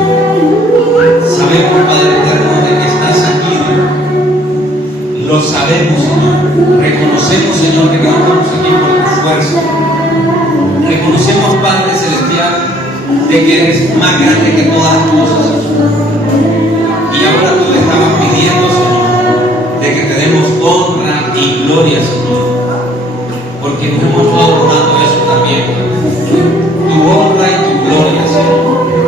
Sabemos, Padre eterno, de que estás aquí, Dios. Lo sabemos, Señor. Reconocemos, Señor, que no estamos aquí por tu fuerza. Reconocemos, Padre celestial, de que eres más grande que todas las cosas, Señor. Y ahora tú le estabas pidiendo, Señor, de que te demos honra y gloria, Señor. Porque nos hemos estado orando eso también, Padre. Tu honra y tu gloria, Señor.